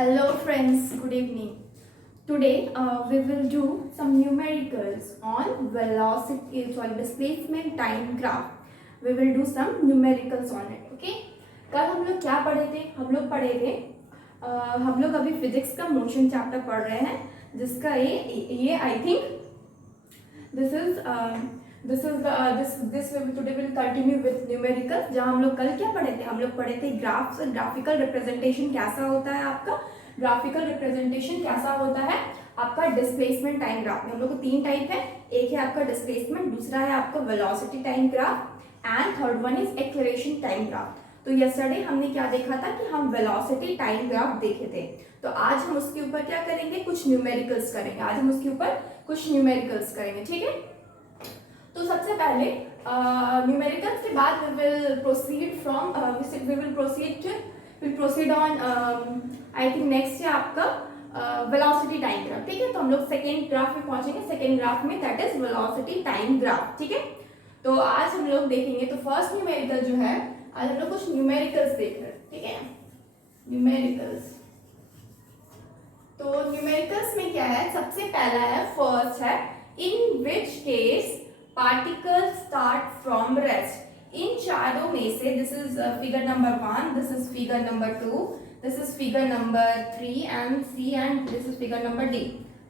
Hello friends, good evening. Today we will do some numericals on displacement time graph. We will do some numericals on it. Okay? कल हम लोग क्या पढ़े थे? हम लोग अभी फिजिक्स का मोशन चैप्टर पढ़ रहे हैं जिसका ये I think this today will continue with numerical. जहाँ हम लोग कल क्या पढ़े थे? हम लोग पढ़े थे ग्राफ्स, ग्राफिकल रिप्रेजेंटेशन कैसा होता है आपका, ग्राफिकल रिप्रेजेंटेशन कैसा होता है आपका डिस्प्लेसमेंट टाइम ग्राफ में। हम लोग को तीन टाइप है, एक है आपका डिस्प्लेसमेंट, दूसरा है आपका velocity time graph and third one is acceleration time graph. तो यस्टरडे हमने क्या देखा था कि हम वेलोसिटी टाइम ग्राफ देखे थे। तो आज हम उसके ऊपर क्या करेंगे, कुछ न्यूमेरिकल्स करेंगे। आज हम उसके ऊपर कुछ न्यूमेरिकल्स करेंगे, ठीक है। तो सबसे पहले न्यूमेरिकल्स के बाद we will proceed on I think next है आपका वेलोसिटी टाइम ग्राफ, ठीक है। तो हम लोग सेकेंड ग्राफ में पहुंचेंगे, सेकेंड ग्राफ में that is velocity time graph, ठीक है। तो आज हम लोग देखेंगे, तो फर्स्ट न्यूमेरिकल जो है, आज हम लोग कुछ न्यूमेरिकल्स देख रहे हैं, ठीक है। न्यूमेरिकल्स, तो न्यूमेरिकल्स में क्या है, सबसे पहला है, फर्स्ट है, in which case particles start from rest. इन चारों में से, this is figure number 1, this is figure number 2, this is figure number 3 and C and this is figure number D,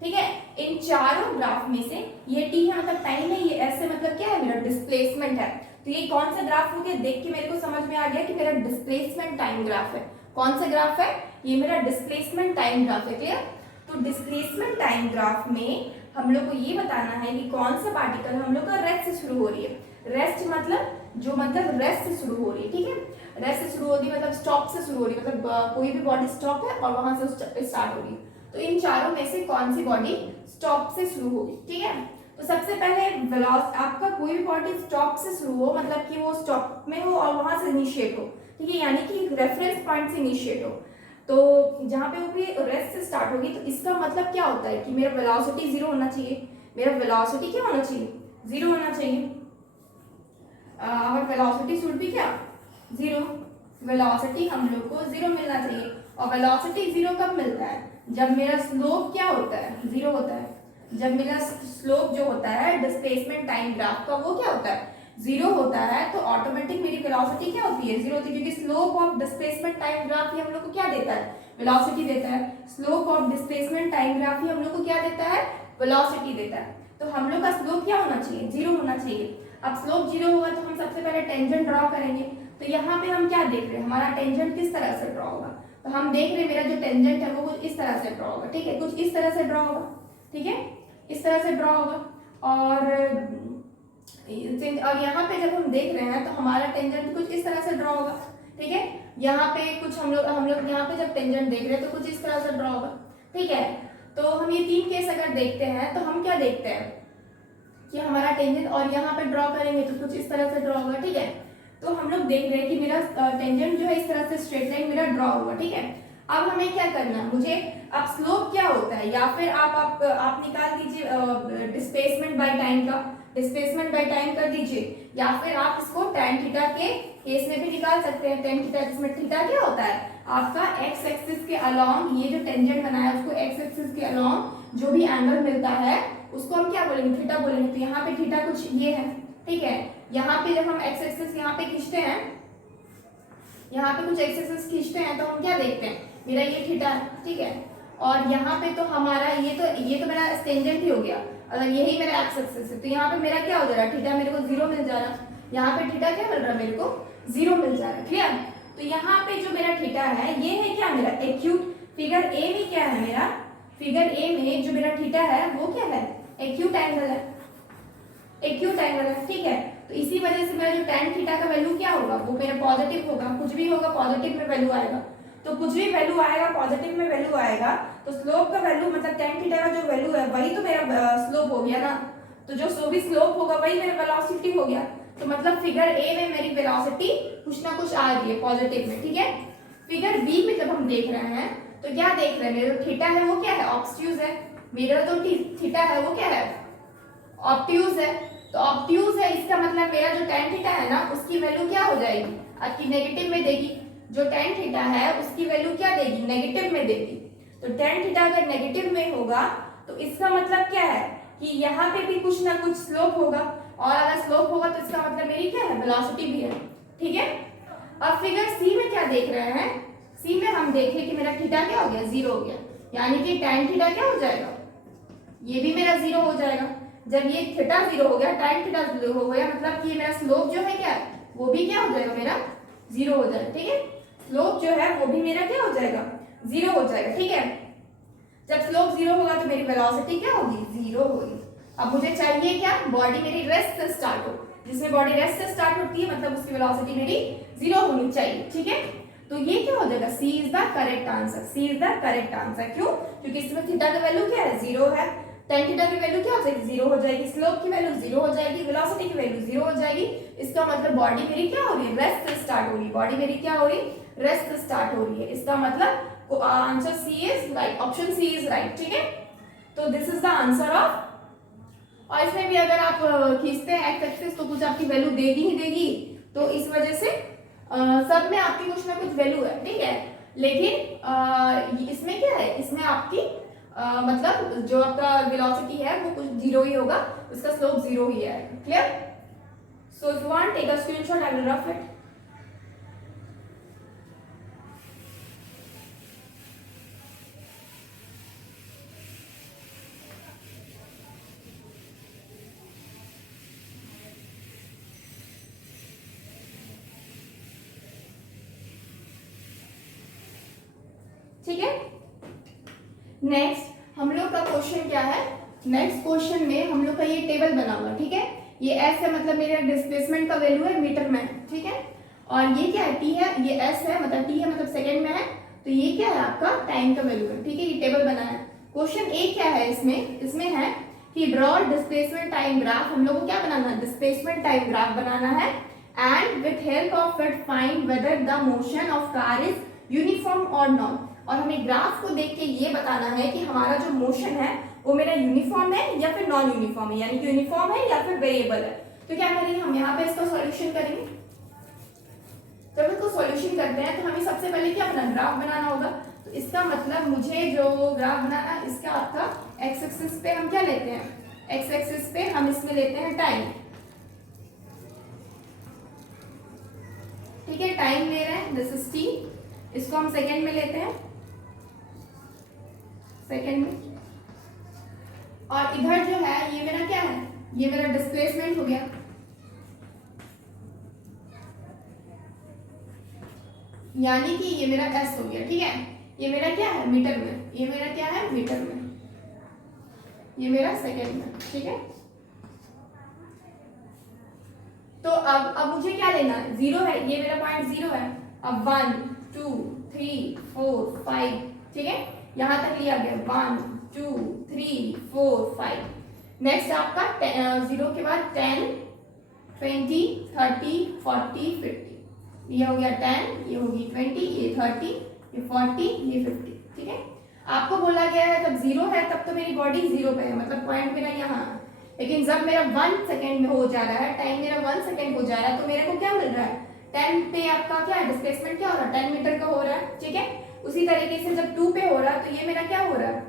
ठीक है। इन चारों ग्राफ में से ये टी है मतलब टाइम है, ये ऐसे मतलब क्या है, मेरा डिस्प्लेसमेंट है। तो ये कौन सा ग्राफ हो गया, देख के मेरे को समझ में आ गया कि मेरा डिस्प्लेसमेंट टाइम ग्राफ है। कौन सा ग्राफ है, ये मेरा डिस्प्लेसमेंट टाइम ग्राफ है, क्लियर। तो डिस्प्लेसमेंट टाइम ग्राफ में हम लोग को ये बताना है कि कौन सा पार्टिकल हम लोग का रेस्ट से शुरू हो रही है। रेस्ट मतलब जो मतलब रेस्ट से शुरू हो रही है, ठीक है। रेस्ट से शुरू हो रही है मतलब स्टॉप से शुरू हो रही है, मतलब कोई भी बॉडी स्टॉप है और वहां से स्टार्ट हो रही है। तो इन चारों में से कौन सी बॉडी स्टॉप से शुरू होगी, ठीक है। तो सबसे पहले आपका कोई भी बॉडी स्टॉप से शुरू हो, मतलब कि वो स्टॉप में हो और वहां से इनिशिएट हो, ठीक है, यानी कि रेफरेंस पॉइंट से इनिशिएट हो। तो जहां पे वो भी रेस्ट से स्टार्ट होगी, तो इसका मतलब क्या होता है कि मेरा वेलोसिटी जीरो होना चाहिए। मेरा वेलोसिटी क्या होना चाहिए, जीरो होना चाहिए। और वेलोसिटी शुड भी क्या, जीरो। वेलोसिटी हम लोग को जीरो मिलना चाहिए। और वेलोसिटी जीरो कब मिलता है, जब मेरा स्लोप क्या होता है, जीरो होता है। जब मेरा स्लोप जो होता है डिस्प्लेसमेंट टाइम ग्राफ का, वो क्या होता है, जीरो होता है। तो ऑटोमेटिक मेरी वेलोसिटी क्या होती है, जीरो होती है, क्योंकि slope of displacement time graph ही हम लोग को क्या देता है, वेलोसिटी देता है। Slope of displacement time graph ही हम लोग को क्या देता है, वेलोसिटी देता है। तो हम लोग का स्लोप क्या होना चाहिए, जीरो होना चाहिए। अब स्लोप जीरो होगा तो हम सबसे पहले टेंजेंट ड्रॉ करेंगे। तो यहाँ पे हम क्या देख रहे हैं, हमारा टेंजेंट किस तरह से ड्रॉ होगा। तो हम देख रहे हैं मेरा जो टेंजेंट है वो कुछ इस तरह से ड्रॉ होगा, ठीक है, कुछ इस तरह से ड्रॉ होगा, ठीक है, इस तरह से ड्रॉ होगा। और यहाँ पे जब हम देख रहे हैं तो हमारा टेंजेंट कुछ इस तरह से ड्रॉ होगा, ठीक है। यहाँ पे कुछ हम लोग यहाँ पे जब टेंजेंट देख रहे हैं तो कुछ इस तरह से ड्रॉ होगा, ठीक है। तो हम ये तीन केस अगर देखते हैं तो हम क्या देखते हैं कि हमारा टेंजेंट, और यहाँ पे ड्रॉ करेंगे तो कुछ इस तरह से ड्रॉ होगा, ठीक है। तो हम लोग देख रहे हैं कि मेरा टेंजेंट जो है इस तरह से स्ट्रेट लाइन मेरा ड्रॉ होगा, ठीक है। अब हमें क्या करना है, मुझे अब स्लोप क्या होता है, या फिर आप निकाल दीजिए डिस्प्लेसमेंट बाय टाइम का, डिस्प्लेसमेंट बाय टाइम कर दीजिए, या फिर आप इसको tan थीटा के केस में भी निकाल सकते हैं। tan थीटा, जिसमें थीटा क्या होता है आपका एक्स एक्सिस के अलोंग, ये जो टेंजेंट बनाया उसको एक्स एक्सिस के अलोंग जो भी एंगल मिलता है उसको हम क्या बोलेंगे, थीटा बोलेंगे। तो यहाँ पे थीटा कुछ ये है, ठीक है। यहाँ पे जब हम एक्स एक्सिस यहाँ पे खींचते हैं, यहाँ पे कुछ एक्स एक्सिस खींचते हैं तो हम क्या देखते हैं, मेरा ये थीटा है, ठीक है। और यहाँ पे तो हमारा ये तो मेरा टेंजेंट ही हो गया। अगर यही मेरा एक्स एक्सिस है तो यहाँ पे मेरा क्या हो जा रहा है, थीटा मेरे को जीरो मिल जा रहा है। यहाँ पे थीटा क्या मिल रहा है, मेरे को जीरो मिल जा रहा है, क्लियर। तो यहाँ पे जो मेरा थीटा है ये है क्या, मेरा एक्यूट। फिगर ए में क्या है मेरा, फिगर ए में जो मेरा थीटा है वो क्या है, एक्यूट एंगल है, एक्यूट एंगल है, ठीक है। तो इसी वजह से मेरा जो tan थीटा का वैल्यू क्या होगा, वो मेरा पॉजिटिव होगा। कुछ भी होगा पॉजिटिव में वैल्यू आएगा, तो कुछ भी वैल्यू आएगा पॉजिटिव में वैल्यू आएगा, तो स्लोप का वैल्यू मतलब tan थीटा का जो वैल्यू है वही तो मेरा स्लोप हो गया ना। तो जो भी स्लोप होगा वही मेरा वेलोसिटी हो गया। तो मतलब फिगर ए में मेरी वेलोसिटी कुछ ना कुछ आ रही है पॉजिटिव में, ठीक है। फिगर बी में जब हम देख रहे हैं तो क्या देख रहे हैं, मेरा जो थीटा है वो क्या है, ऑब्ट्यूज है। मेरा जो थीटा है वो क्या है, ऑब्ट्यूज है। तो ऑब्ट्यूज है, इसका मतलब मेरा जो tan थीटा है ना उसकी वैल्यू क्या हो जाएगी, आपकी नेगेटिव में देगी। जो tan थीटा है उसकी वैल्यू क्या देगी, नेगेटिव में देगी। तो tan थीटा अगर नेगेटिव में होगा तो इसका मतलब क्या है कि यहाँ पे भी कुछ ना कुछ स्लोप होगा, और अगर स्लोप होगा तो इसका मतलब मेरी क्या है, वेलोसिटी भी है। ठीक है, अब फिगर सी में क्या देख रहे हैं, सी में हम देखें कि मेरा थीटा क्या हो गया, 0 हो गया, यानी कि tan थीटा क्या हो जाएगा, ये भी मेरा 0 हो जाएगा। जब ये थीटा 0 हो गया, tan थीटा 0 हो गया, मतलब कि ये मेरा स्लोप जो है क्या है, वो भी क्या हो जाएगा, मेरा 0 हो जाएगा। ठीक है, स्लोप जो है वो भी मेरा क्या हो जाएगा, 0 हो जाएगा। ठीक है, जब स्लोप 0 होगा तो मेरी वेलोसिटी क्या होगी, 0 होगी। अब मुझे चाहिए क्या, बॉडी मेरी रेस्ट से स्टार्ट हो, जिसमें बॉडी रेस्ट से स्टार्ट होती है मतलब उसकी वेलोसिटी मेरी 0 होनी चाहिए। ठीक है, तो ये क्या हो जाएगा, C is the correct answer, C is the correct answer. क्यों, क्योंकि इसमें थीटा की वैल्यू क्या है, 0 है, tan थीटा की वैल्यू क्या हो जाएगी, 0 हो जाएगी, स्लोप की वैल्यू 0 हो जाएगी, वेलोसिटी की वैल्यू 0 हो जाएगी। इसका मतलब बॉडी मेरी क्या हो रही है, रेस्ट से स्टार्ट हो रही है, बॉडी मेरी क्या हो रही है, रेस्ट से स्टार्ट हो रही है। इसका मतलब answer C is right, option C is right. ठीक है, तो this is the answer of. और इसमें भी अगर आप खींचते हैं एक्स एक्सिस तो कुछ आपकी वैल्यू देगी ही देगी, तो इस वजह से सब में आपकी कुछ ना कुछ वैल्यू है। ठीक है, लेकिन इसमें क्या है, इसमें आपकी मतलब जो आपका वेलोसिटी है वो कुछ 0 ही होगा, उसका स्लोप 0 ही है। Clear, so if you want take a screenshot, I will rough it. ठीक है, नेक्स्ट हम लोग का क्वेश्चन क्या है, नेक्स्ट क्वेश्चन में हम लोग का ये टेबल बना हुआ। ठीक है, ये एस है मतलब मेरा डिस्प्लेसमेंट का वैल्यू है मीटर में। ठीक है, और ये क्या है, टी है, ये एस है मतलब टी है मतलब सेकंड में है, तो ये क्या है आपका टाइम का वैल्यू है। ठीक है, ये टेबल बना है। क्वेश्चन ए क्या है, इसमें है कि ड्रॉ डिस्प्लेसमेंट टाइम ग्राफ। हम लोग को क्या बनाना है, डिस्प्लेसमेंट टाइम ग्राफ बनाना है, and with help of it find whether the motion of car is uniform और नॉट। और हमें ग्राफ को देख के ये बताना है कि हमारा जो मोशन है वो मेरा यूनिफॉर्म है या फिर नॉन यूनिफॉर्म है, यानी कि यूनिफॉर्म है या फिर वेरिएबल है। तो क्या करेंगे हम यहाँ पे इसका सॉल्यूशन करेंगे। जब इसको सॉल्यूशन करते हैं तो हमें सबसे पहले क्या बनाना, ग्राफ बनाना होगा। तो इसका मतलब मुझे जो ग्राफ बनाना है इसका आपका एक्स एक्सिस पे हम क्या लेते हैं, एक्स एक्सिस पे हम इसमें लेते हैं टाइम। ठीक है, टाइम ले रहे हैं, दिस इज टी, इसको हम सेकेंड में लेते हैं, सेकेंड में। और इधर जो है ये मेरा क्या है, ये मेरा डिस्प्लेसमेंट हो गया, यानी कि ये मेरा एस हो गया। ठीक है, ये मेरा क्या है, मीटर में, ये मेरा क्या है, मीटर में, ये मेरा सेकेंड में। ठीक है, तो अब मुझे क्या लेना है, 0 है, ये मेरा पॉइंट 0 है। अब 1 2 3 4 5, ठीक है, यहां तक लिया गया, 1 2 3 4 5। नेक्स्ट आपका 0 के बाद 10 20 30 40 50, ये हो गया 10, ये होगी 20, ये 30, ये 40, ये 50। ठीक है, आपको बोला गया है जब 0 है तब तो मेरी बॉडी 0 पे है, मतलब पॉइंट मेरा यहाँ है। लेकिन जब मेरा 1 सेकेंड में हो जा रहा है, टाइम मेरा 1 सेकेंड हो जा रहा है, तो मेरे को क्या मिल रहा है, 10 पे आपका क्या है, डिस्प्लेसमेंट क्या हो रहा है, 10 मीटर का हो रहा है। ठीक है, उसी तरीके से जब 2 पे हो रहा है तो ये मेरा क्या हो रहा है,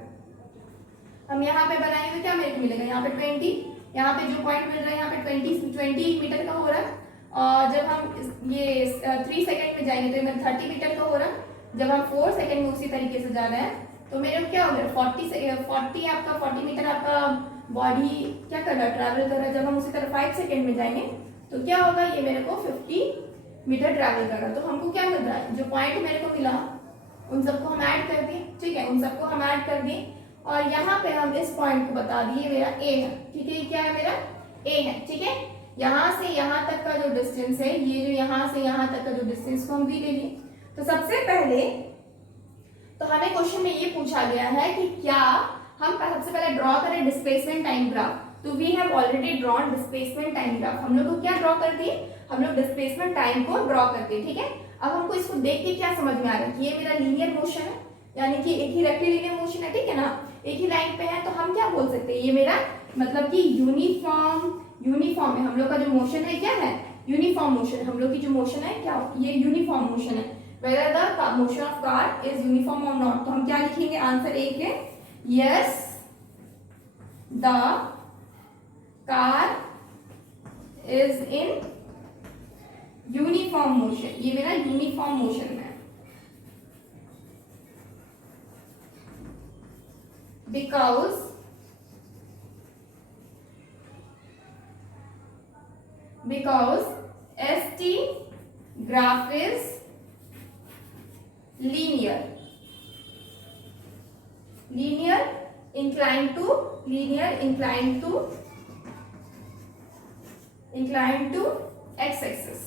हम यहाँ पे बनाएंगे क्या मेरे को मिलेगा, यहाँ पे 20, यहाँ पे जो पॉइंट मिल रहा है यहाँ पे 20 मीटर का हो रहा है। और जब हम ये 3 सेकेंड में जाएंगे तो मेरा 30 मीटर का हो रहा है। जब हम 4 सेकेंड में उसी तरीके से जा रहे हैं तो मेरे को क्या हो गया, 40 आपका 40 मीटर आपका बॉडी क्या कर रहा है, ट्रैवल कर रहा है। जब हम उसी तरह 5 सेकेंड में जाएंगे तो क्या होगा, ये मेरे को 50 मीटर ट्रैवल कर रहा है। तो हमको क्या मिल रहा है, जो पॉइंट मेरे को मिला उन सबको हम ऐड कर दिए। ठीक है, उन सबको हम ऐड कर दिए और यहाँ पे हम इस पॉइंट को बता दिए मेरा ए है। ठीक है, ये क्या है, मेरा ए है। ठीक है, यहाँ से यहाँ तक का जो डिस्टेंस है, ये जो यहाँ से यहाँ तक का जो डिस्टेंस को हम भी ले लिए। तो सबसे पहले तो हमें क्वेश्चन में ये पूछा गया है कि क्या हम सबसे पहले ड्रॉ करें डिस्प्लेसमेंट टाइम ग्राफ। तो we have already drawn displacement time graph. हम लोग को क्या ड्रॉ कर दिए, हम लोग डिस्प्लेसमेंट टाइम को ड्रॉ करते हैं। ठीक है, अब हमको इसको देख के क्या समझ में आ रहा है कि ये मेरा लीनियर मोशन है, यानी कि एक ही रेक्टिलिनियर मोशन है। ठीक है ना, एक ही लाइन पे है, तो हम क्या बोल सकते हैं, ये मेरा मतलब कि यूनिफॉर्म है। हम लोग का जो मोशन है क्या है, यूनिफॉर्म मोशन। हम लोग की जो मोशन है क्या, ये यूनिफॉर्म मोशन है। whether the motion of car is uniform or not. तो हम क्या लिखेंगे, आंसर ए के, yes the car is in uniform motion. ये मेरा यूनिफॉर्म मोशन है. because ST graph is linear inclined to x axis.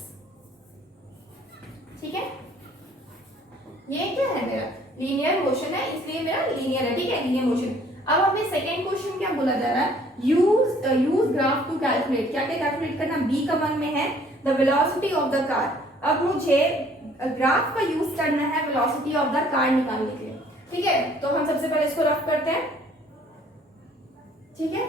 ठीक है, ये क्या है, मेरा लीनियर मोशन है, इसलिए मेरा लीनियर है. ठीक है, लीनियर मोशन. अब हमें सेकेंड क्वेश्चन क्या बोला जा रहा है, यूज ग्राफ टू कैलकुलेट. क्या क्या कैलकुलेट करना, बी का वन में है the velocity of the car. अब मुझे ग्राफ का यूज करना है वेलोसिटी ऑफ द कार निकालने के लिए. ठीक है, तो हम सबसे पहले इसको रफ करते हैं. ठीक है,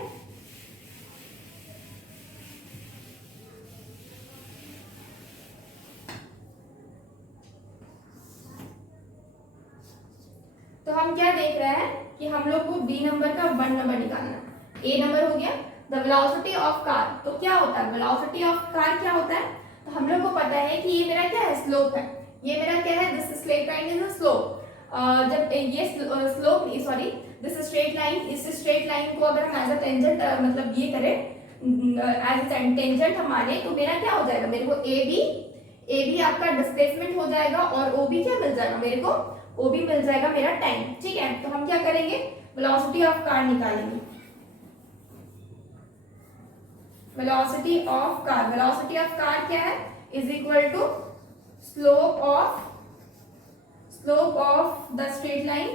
तो हम क्या देख रहे हैं कि हम लोग को बी नंबर का 1 नंबर निकालना है. ए नंबर हो गया द वेलोसिटी ऑफ कार. तो क्या होता है वेलोसिटी ऑफ कार, क्या होता है, तो हम लोग को पता है कि ये मेरा क्या है, स्लोप है. ये मेरा क्या है, this straight line is a slope. जब ये slope sorry this straight line, इस स्ट्रेट लाइन को अगर हम एज अ टेंजेंट मतलब ये करें एज अ टेंजेंट हमारे, तो मेरा क्या हो जाएगा, मेरे को ए बी आपका डिस्प्लेसमेंट हो जाएगा और ओ बी क्या मिल जाएगा, मेरे को ओ भी मिल जाएगा मेरा टाइम. ठीक है, तो हम क्या करेंगे, वेलोसिटी ऑफ कार निकालेंगे. वेलोसिटी ऑफ कार क्या है, is equal to slope of the straight line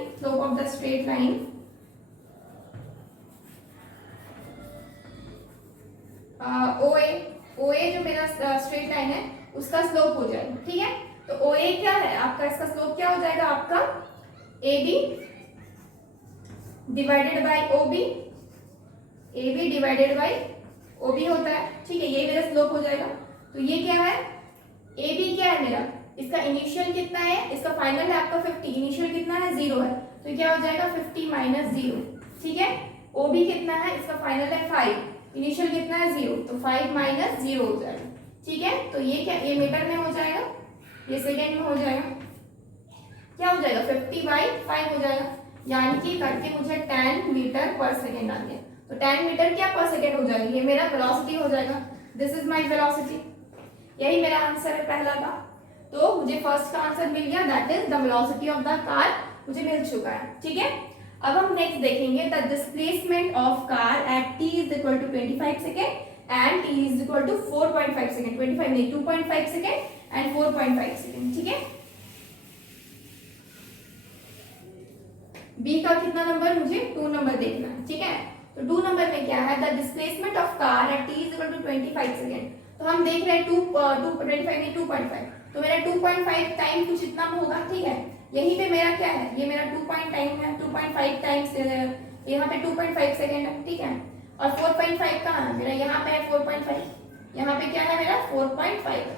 OA जो मेरा स्ट्रेट लाइन है उसका स्लोप हो जाएगा. ठीक है, तो ओ ए क्या है आपका, इसका स्लोप क्या हो जाएगा आपका, A B divided by O B होता है. ठीक है, ये मेरा स्लोप हो जाएगा. तो ये क्या है, ए बी क्या है मेरा, इसका इनिशियल कितना है, इसका फाइनल है आपका 50, इनिशियल कितना है 0 है, तो क्या हो जाएगा 50 माइनस 0. ठीक है, ओ बी कितना है, इसका फाइनल है 5, इनिशियल कितना है 0, तो 5 माइनस 0 हो जाएगा. ठीक है, तो ये क्या, ये मीटर में हो जाएगा, ये सेकेंड में हो जाएगा, क्या हो जाएगा 50/5 हो जाएगा. यानी कि करके मुझे 10 मीटर पर सेकेंड आ गया. तो 10 मीटर क्या पर सेकेंड हो जाएगा, ये मेरा वेलोसिटी हो जाएगा. This is my velocity. यही मेरा आंसर है पहला का. तो मुझे फर्स्ट का आंसर मिल गया, that is the velocity of the car मुझे मिल चुका है. ठीक है, अब हम नेक्स्ट देखेंगे the displacement of car at t is equal to 25 second and t is equal to 4.5 second. 25 नहीं 2.5 सेकेंड एंड 4.5 सेकेंड. ठीक है, बी का कितना नंबर, मुझे 2 नंबर देखना है. ठीक है, तो 2 नंबर में क्या है, the displacement of car at t is equal to 25 second. तो हम देख रहे हैं 2.5 तो मेरा 2.5 टाइम कुछ इतना होगा. ठीक है, यहीं पे मेरा क्या है, ये मेरा 2.5 टाइम्स यहाँ पे 2.5 सेकेंड है. ठीक है, और 4.5 कहाँ है मेरा, यहाँ पे है 4.5, यहाँ पे क्या है मेरा 4.5 है.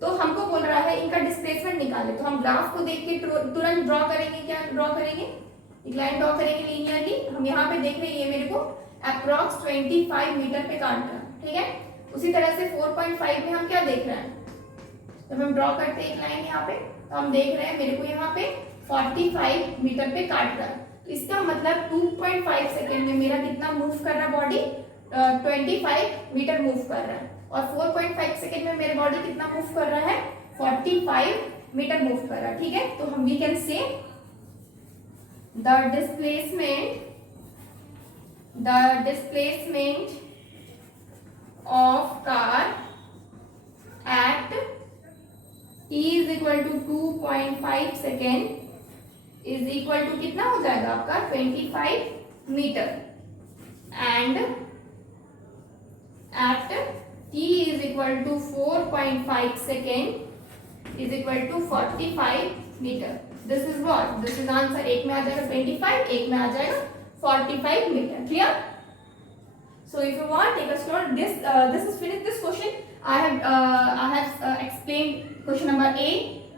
तो हमको बोल रहा है इनका डिस्प्लेसमेंट निकाले. तो हम ग्राफ को देख के तुरंत ड्रॉ करेंगे. क्या ड्रॉ करेंगे, एक लाइन ड्रॉ करेंगे लीनियरली. हम यहाँ पे देख रहे हैं ये मेरे को अप्रॉक्स 25 मीटर पे काट रहा है. ठीक है, उसी तरह से 4.5 में हम क्या देख रहे हैं, जब हम ड्रॉ करते हैं एक लाइन यहाँ पे, तो हम देख रहे हैं मेरे को यहाँ पे 45 मीटर पे काट रहा है. तो इसका मतलब 2.5 सेकेंड में मेरा कितना मूव कर रहा है बॉडी, 25 मीटर मूव कर रहा है. और 4.5 सेकेंड में मेरे बॉडी कितना मूव कर रहा है, 45 मीटर मूव कर रहा है. ठीक है, तो हम we can say the displacement of car at t is equal to 2.5 second is equal to कितना हो जाएगा आपका 25 metre and at t is equal to 4.5 second is equal to 45 metre. This is what, this is answer. एक में आ जाएगा 25, एक में आ जाएगा 45 metre. Clear? So if you want, take a scroll. This is finished this question. I have explain question number A,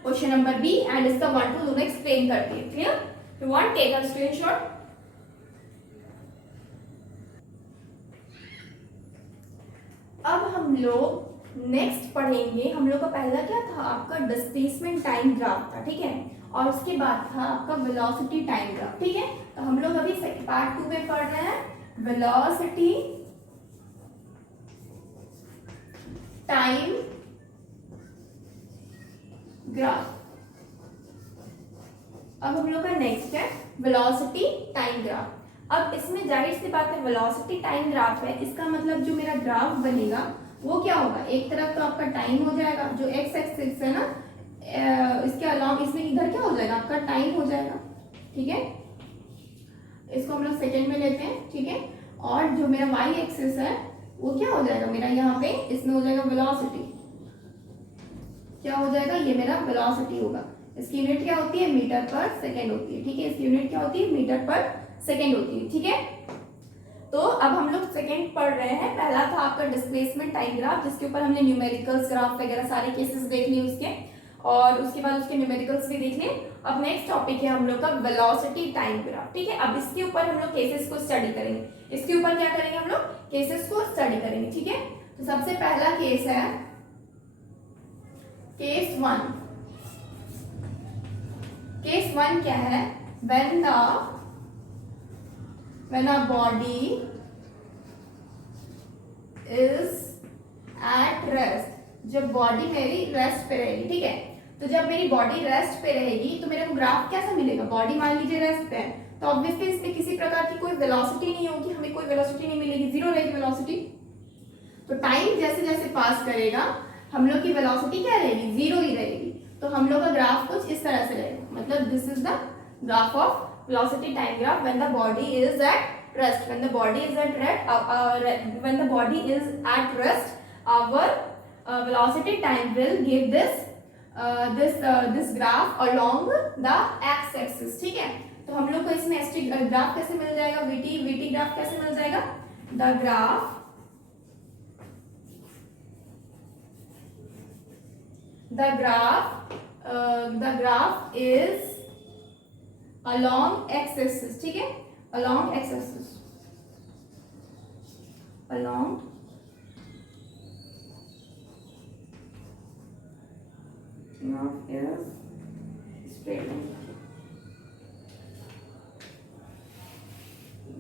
question number B and इसका 1 2 दोनों एक्सप्लेन करते हैं. Clear? You want take a screenshot. अब हम लोग next पढ़ेंगे. हम लोग का पहला क्या था? आपका डिस्प्लेसमेंट टाइम ग्राफ था, ठीक है, और उसके बाद था आपका वेलोसिटी टाइम ग्राफ. ठीक है, तो हम लोग अभी पार्ट 2 में पढ़ रहे हैं वेलोसिटी टाइम ग्राफ. अब हम लोग का नेक्स्ट है वेलोसिटी टाइम ग्राफ. अब इसमें जाहिर सी बात है वेलोसिटी टाइम ग्राफ है, इसका मतलब जो मेरा ग्राफ बनेगा वो क्या होगा? एक तरफ तो आपका टाइम हो जाएगा, जो एक्स एक्सिस है ना, इसके अलावा इसमें इधर क्या हो जाएगा? आपका टाइम हो जाएगा. ठीक है, इसको हम लोग सेकेंड में लेते हैं. ठीक है, और जो मेरा वाई एक्सिस है वो क्या हो जाएगा मेरा? यहाँ पे इसमें हो जाएगा वेलोसिटी. क्या हो जाएगा? ये मेरा वेलोसिटी होगा. इसकी यूनिट क्या होती है? मीटर पर सेकेंड होती है. ठीक है, इसकी यूनिट क्या होती है? मीटर पर सेकेंड होती है. ठीक है, तो अब हम लोग सेकेंड पढ़ रहे हैं. पहला था आपका डिस्प्लेसमेंट टाइम ग्राफ, जिसके ऊपर हमने न्यूमेरिकल्स ग्राफ वगैरह सारे केसेस देख लिए उसके, और उसके बाद उसके न्यूमेरिकल्स भी देख लिए. अब नेक्स्ट टॉपिक है हम लोग का वेलोसिटी टाइम ग्राफ. ठीक है, अब इसके ऊपर हम लोग केसेस को स्टडी करेंगे. इसके ऊपर क्या करेंगे? हम लोग केसेस को स्टडी करेंगे. ठीक है, तो सबसे पहला केस है केस 1. केस 1 क्या है? when a body is at rest. जब बॉडी मेरी रेस्ट पे रहेगी. ठीक है, तो जब मेरी बॉडी रेस्ट पे रहेगी तो मेरे को ग्राफ कैसा मिलेगा? बॉडी मान लीजिए रेस्ट पे है, तो ऑब्वियसली इसमें किसी प्रकार की कोई वेलोसिटी नहीं होगी, हमें कोई वेलोसिटी नहीं मिलेगी, जीरो रहेगी वेलोसिटी. तो टाइम जैसे जैसे पास करेगा हम लोग की वेलोसिटी क्या रहेगी? जीरो ही रहेगी. तो हम लोग का ग्राफ कुछ इस तरह से रहेगा. मतलब this is the graph of velocity time graph when the body is at rest. When the body is at rest, our velocity time will give this graph along the x-axis. ठीक है, तो हम लोग को इसमें ग्राफ कैसे मिल जाएगा? vt graph कैसे मिल जाएगा? the graph is along x-axis. ठीक है, along x-axis, along not is straight line.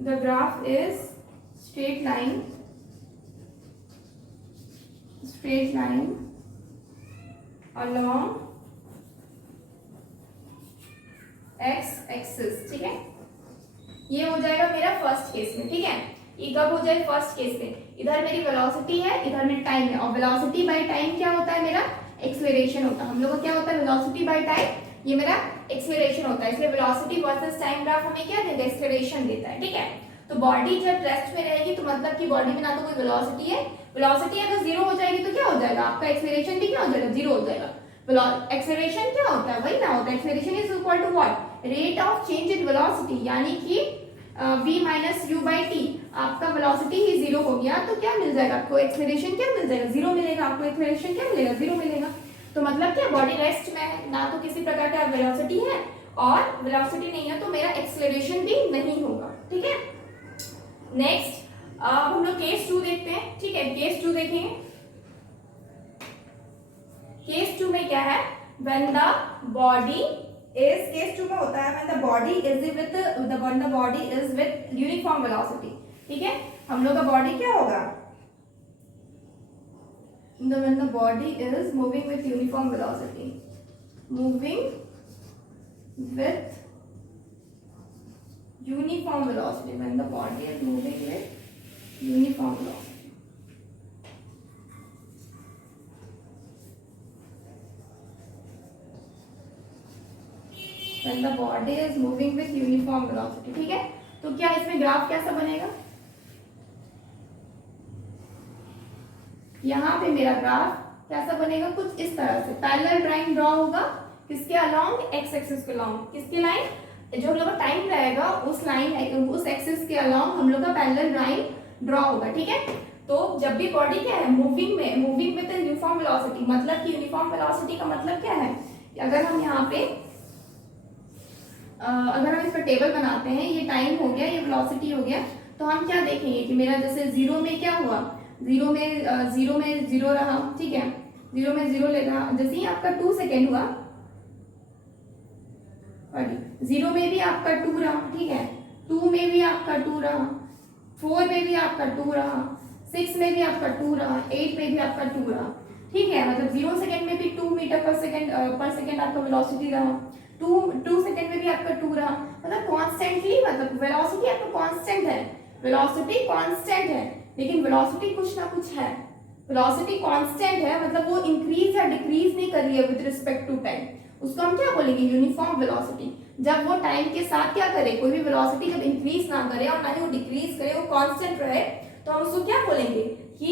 The graph is straight line along x axis. ठीक है, ये हो जाएगा मेरा फर्स्ट केस में. ठीक है, ये कब हो जाए? फर्स्ट केस में. इधर मेरी वेलोसिटी है, इधर मेरी टाइम है, और वेलोसिटी बाय टाइम क्या होता है? मेरा एक्सेलरेशन होता है. हम लोग का क्या होता है? वेलोसिटी बाय टाइम, ये मेरा एक्सेलरेशन होता है. इसलिए वेलोसिटी वर्सेस टाइम ग्राफ हमें क्या देता है? एक्सेलरेशन देता है. ठीक है, तो बॉडी जब रेस्ट में रहेगी तो मतलब कि बॉडी में ना तो कोई वेलोसिटी है, वेलोसिटी अगर जीरो हो जाएगी तो क्या हो जाएगा? आपका एक्सेलरेशन भी क्या हो जाएगा? जीरो हो जाएगा. एक्सेलरेशन क्या होता है? वही ना होता है, acceleration is equal to what? Rate of change in velocity, यानी कि v minus u by t. आपका वेलोसिटी ही जीरो हो गया तो क्या मिल जाएगा आपको? एक्सेलरेशन क्या मिल जाएगा? जीरो मिलेगा. आपको एक्सेलरेशन क्या मिलेगा? जीरो मिलेगा. तो मतलब क्या? बॉडी रेस्ट में है, ना तो किसी प्रकार का वेलोसिटी है, और वेलोसिटी नहीं है तो मेरा एक्सेलरेशन भी नहीं होगा. ठीक है, नेक्स्ट अब हम लोग केस 2 देखते हैं. ठीक है, केस 2 देखेंगे. केस 2 में क्या है? when the body is, case 2 में होता है when the body is with uniform velocity. ठीक है, हम लोग का बॉडी क्या होगा? when the body is moving with uniform velocity, moving with uniform velocity, when the body is moving with uniform velocity. When the body is moving with uniform velocity. ठीक है, तो क्या इसमें ग्राफ कैसा बनेगा? यहाँ पे मेरा ग्राफ कैसा बनेगा? कुछ इस तरह से पैरेलल लाइन ड्रॉ होगा. किसके अलोंग? एक्स एक्सिस के अलोंग. किसकी लाइन? जो हम लोग का टाइम रहेगा उस लाइन, उस एक्सिस के अलोंग हम लोग का पैरेलल लाइन ड्रॉ होगा. ठीक है, तो जब भी बॉडी क्या है मूविंग विद यूनिफॉर्म वेलोसिटी, मतलब कि यूनिफॉर्म वेलोसिटी का मतलब क्या है, अगर हम यहाँ पे अगर हम इस पर टेबल बनाते हैं, ये टाइम हो गया, ये वेलोसिटी हो गया, तो हम क्या देखेंगे कि मेरा जैसे जीरो में क्या हुआ, जीरो में जीरो रहा, ठीक है, जीरो में जीरो ले रहा, जैसे ही आपका 2 सेकेंड हुआ, जीरो में भी आपका 2 रहा, ठीक है, 2 में भी आपका 2 रहा, 4 में भी आपका 2 रहा, 6 में भी आपका 2 रहा, 8 में भी आपका 2 रहा, ठीक है, मतलब 0 सेकेंड में भी 2 मीटर पर सेकेंड आपका वेलोसिटी रहा, 2 सेकेंड में भी आपका 2 रहा, मतलब कॉन्स्टेंटली, मतलब वेलोसिटी आपका कांस्टेंट है, वेलोसिटी कांस्टेंट है, लेकिन वेलोसिटी कुछ ना कुछ है, वेलोसिटी कांस्टेंट है, मतलब वो इंक्रीज या डिक्रीज नहीं कर रही है विद रिस्पेक्ट टू टाइम, उसको हम क्या बोलेंगे, यूनिफॉर्म वेलोसिटी। जब वो टाइम के साथ क्या करे, कोई भी वेलोसिटी जब इंक्रीज ना करे और ना ही वो डिक्रीज करे, वो कांस्टेंट रहे, तो हम उसको क्या बोलेंगे कि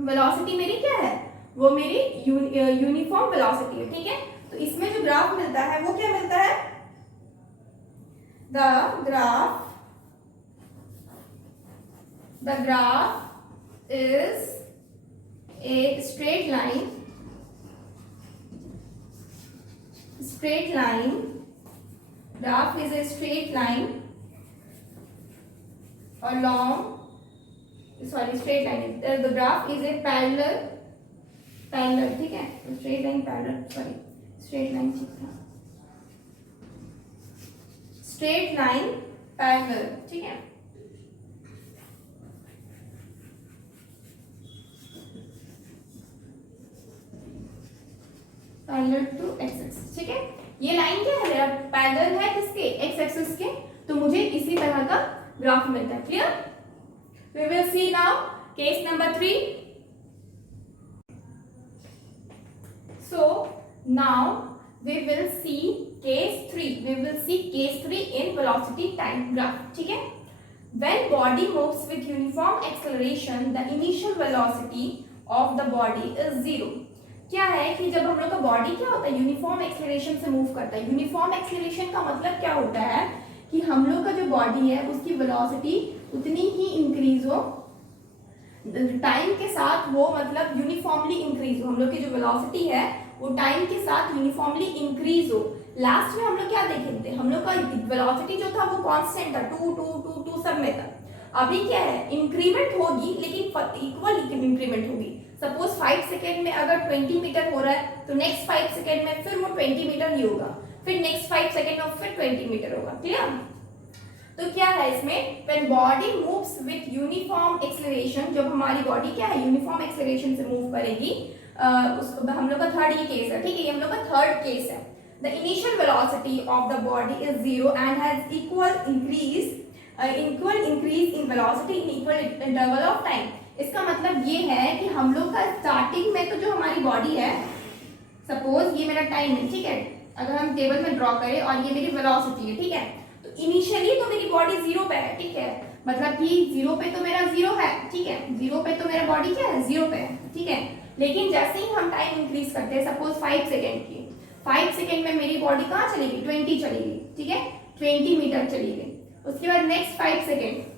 वेलोसिटी मेरी क्या है, वो मेरी यूनिफॉर्म वेलोसिटी है, ठीक है। तो इसमें जो ग्राफ मिलता है वो क्या मिलता है, the graph is a straight line graph is a straight line along, sorry, straight line, the graph is a parallel, ठीक है, straight line parallel, sorry, straight line ठीक था, straight line parallel, ठीक है, पैरेलल टू एक्स एक्सिस, ठीक है। ये line क्या है, मेरा पैरेलल है किसके, एक्स एक्सिस के, तो मुझे इसी तरह का ग्राफ मिलता है। Clear? We will see now case number 3। So now we will see case 3, we will see case 3 in velocity time graph, ठीक है। When body moves with uniform acceleration, the initial velocity of the body is 0. क्या है कि जब हम लोग का body क्या होता है, यूनिफॉर्म एक्सेलरेशन से मूव करता है। यूनिफॉर्म एक्सेलरेशन का मतलब क्या होता है कि हम लोग का जो बॉडी है उसकी वेलोसिटी उतनी ही इंक्रीज हो टाइम के साथ, वो मतलब यूनिफॉर्मली इंक्रीज हो, हम लोग की जो वेलोसिटी है वो टाइम के साथ यूनिफॉर्मली इंक्रीज हो। लास्ट में हम लोग क्या देखे थे, हम लोग का वेलोसिटी जो था वो कांस्टेंट था, 2 2 2 2 सब में था। अभी क्या है, इंक्रीमेंट होगी लेकिन इक्वल इंक्रीमेंट होगी। सपोज 5 सेकेंड में अगर 20 मीटर हो रहा है तो नेक्स्ट 5 सेकेंड में फिर वो 20 मीटर ही होगा, फिर नेक्स्ट 5 सेकेंड में फिर 20 मीटर होगा। क्लियर? तो क्या है इसमें, when body moves with uniform acceleration, जब हमारी बॉडी क्या है यूनिफॉर्म एक्सेलरेशन से मूव करेगी, हम लोग का थर्ड ये केस है, ठीक है, ये हम लोग का थर्ड केस है। The initial velocity of the body is 0 and has equal increase in velocity in equal interval of time. इसका मतलब ये है कि हम लोग का स्टार्टिंग में तो जो हमारी बॉडी है, सपोज ये मेरा टाइम है, ठीक है, अगर हम टेबल में ड्रॉ करें और ये मेरी वेलोसिटी है, ठीक है, तो इनिशियली तो मेरी बॉडी 0 पे है, ठीक है, मतलब कि 0 पे तो मेरा 0 है, ठीक है, 0 पे तो मेरा बॉडी क्या है 0 पे है, ठीक है। लेकिन जैसे ही हम टाइम इंक्रीज करते हैं, सपोज 5 सेकेंड की, 5 सेकेंड में मेरी बॉडी कहाँ चलेगी, 20 चलेगी, ठीक है, 20 मीटर चली गई। उसके बाद नेक्स्ट 5 सेकेंड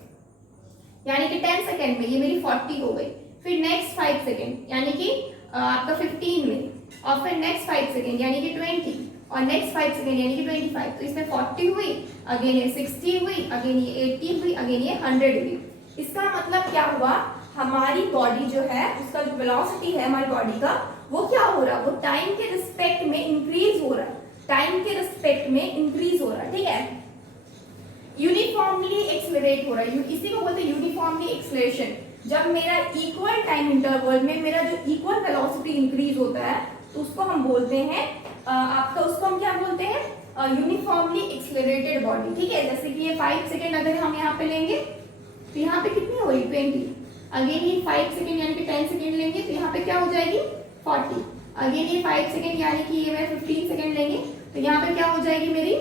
यानी कि 10 सेकेंड में ये मेरी 40 हो गई, फिर नेक्स्ट 5 सेकेंड यानी कि आपका 15 में, और फिर नेक्स्ट 5 सेकेंड यानी कि 20, और नेक्स्ट 5 सेकेंड यानी कि 25। तो इसमें 40 हुई, अगेन ये 60 हुई, अगेन ये 80 हुई, अगेन ये 100 हुई। इसका मतलब क्या हुआ, हमारी बॉडी जो है उसका जो वेलोसिटी है हमारी बॉडी का, वो क्या हो रहा है, वो टाइम के रिस्पेक्ट में इंक्रीज हो रहा है, टाइम के रिस्पेक्ट में इंक्रीज हो रहा है, ठीक है, यूनिफॉर्मली एक्सेलरेट हो रहा है। इसी को बोलते हैं यूनिफॉर्मली एक्सेलरेशन। जब मेरा इक्वल टाइम इंटरवल में मेरा जो इक्वल वेलोसिटी इंक्रीज होता है तो उसको हम बोलते हैं उसको हम क्या बोलते हैं, यूनिफॉर्मली एक्सेलरेटेड बॉडी, ठीक है। जैसे कि ये 5 सेकेंड अगर हम यहाँ पे लेंगे तो यहाँ पे कितनी हो रही 20, अगेन ये 5 सेकेंड यानी कि 10 सेकेंड लेंगे तो यहाँ पे क्या हो जाएगी 40, अगेन ये 5 सेकेंड यानी कि ये मैं 15 सेकेंड लेंगे तो यहाँ पे क्या हो जाएगी मेरी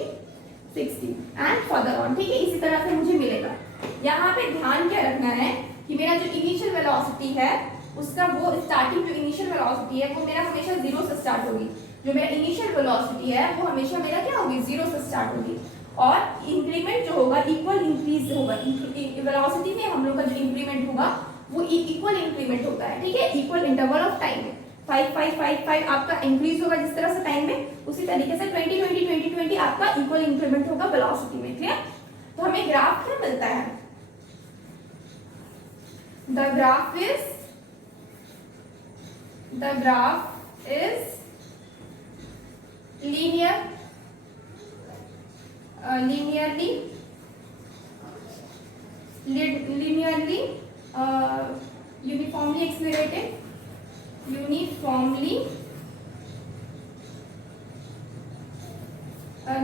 60 एंड फर्दर ऑन, ठीक है। इसी तरह से मुझे मिलेगा। यहाँ पे ध्यान क्या रखना है कि मेरा जो इनिशियल वेलोसिटी है उसका वो स्टार्टिंग जो इनिशियल वेलोसिटी है वो मेरा हमेशा 0 से स्टार्ट होगी। जो मेरा इनिशियल वेलोसिटी है वो हमेशा मेरा क्या होगी 0 से स्टार्ट होगी, और इंक्रीमेंट जो होगा इक्वल इंक्रीज होगा। वेलोसिटी में हम लोग का जो इंक्रीमेंट होगा वो इक्वल इंक्रीमेंट होता है, ठीक है, इक्वल इंटरवल ऑफ टाइम में। 5 5 5 5 आपका इंक्रीज होगा जिस तरह से टाइम में, उसी तरीके से 20 20 20 20 आपका इक्वल इंक्रीमेंट होगा वेलोसिटी में। क्लियर? तो हमें ग्राफ क्या मिलता है? The graph is linearly uniformly accelerated,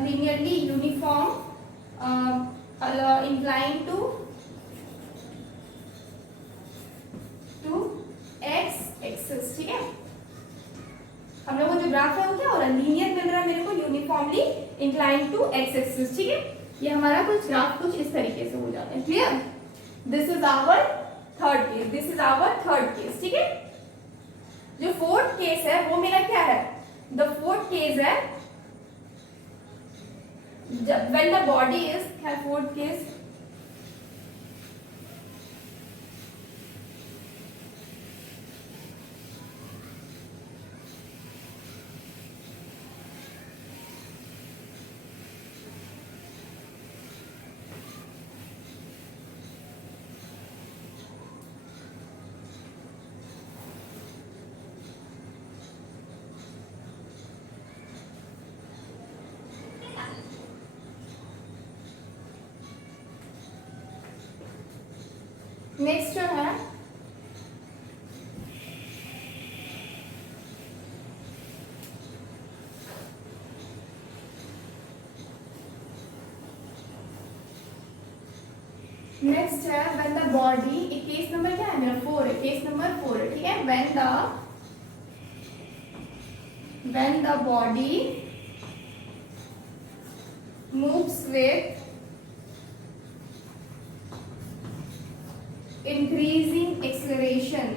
linearly uniform inclined to x axis, ठीक है। हम लोग को जो ग्राफ है वो क्या हो रहा है? लीनियर मिल रहा है मेरे को, uniformly inclined to X axis, ठीक है। ये हमारा कुछ ग्राफ कुछ इस तरीके से हो जाता है। Clear? This is our third case, ठीक है। जो फोर्थ केस है वो मेरा क्या है? द फोर्थ केस है when the body is, fourth case, next जो है when the body, case number क्या है मेरा? 4 है, केस नंबर 4 है, ठीक है। When the body moves with increasing acceleration,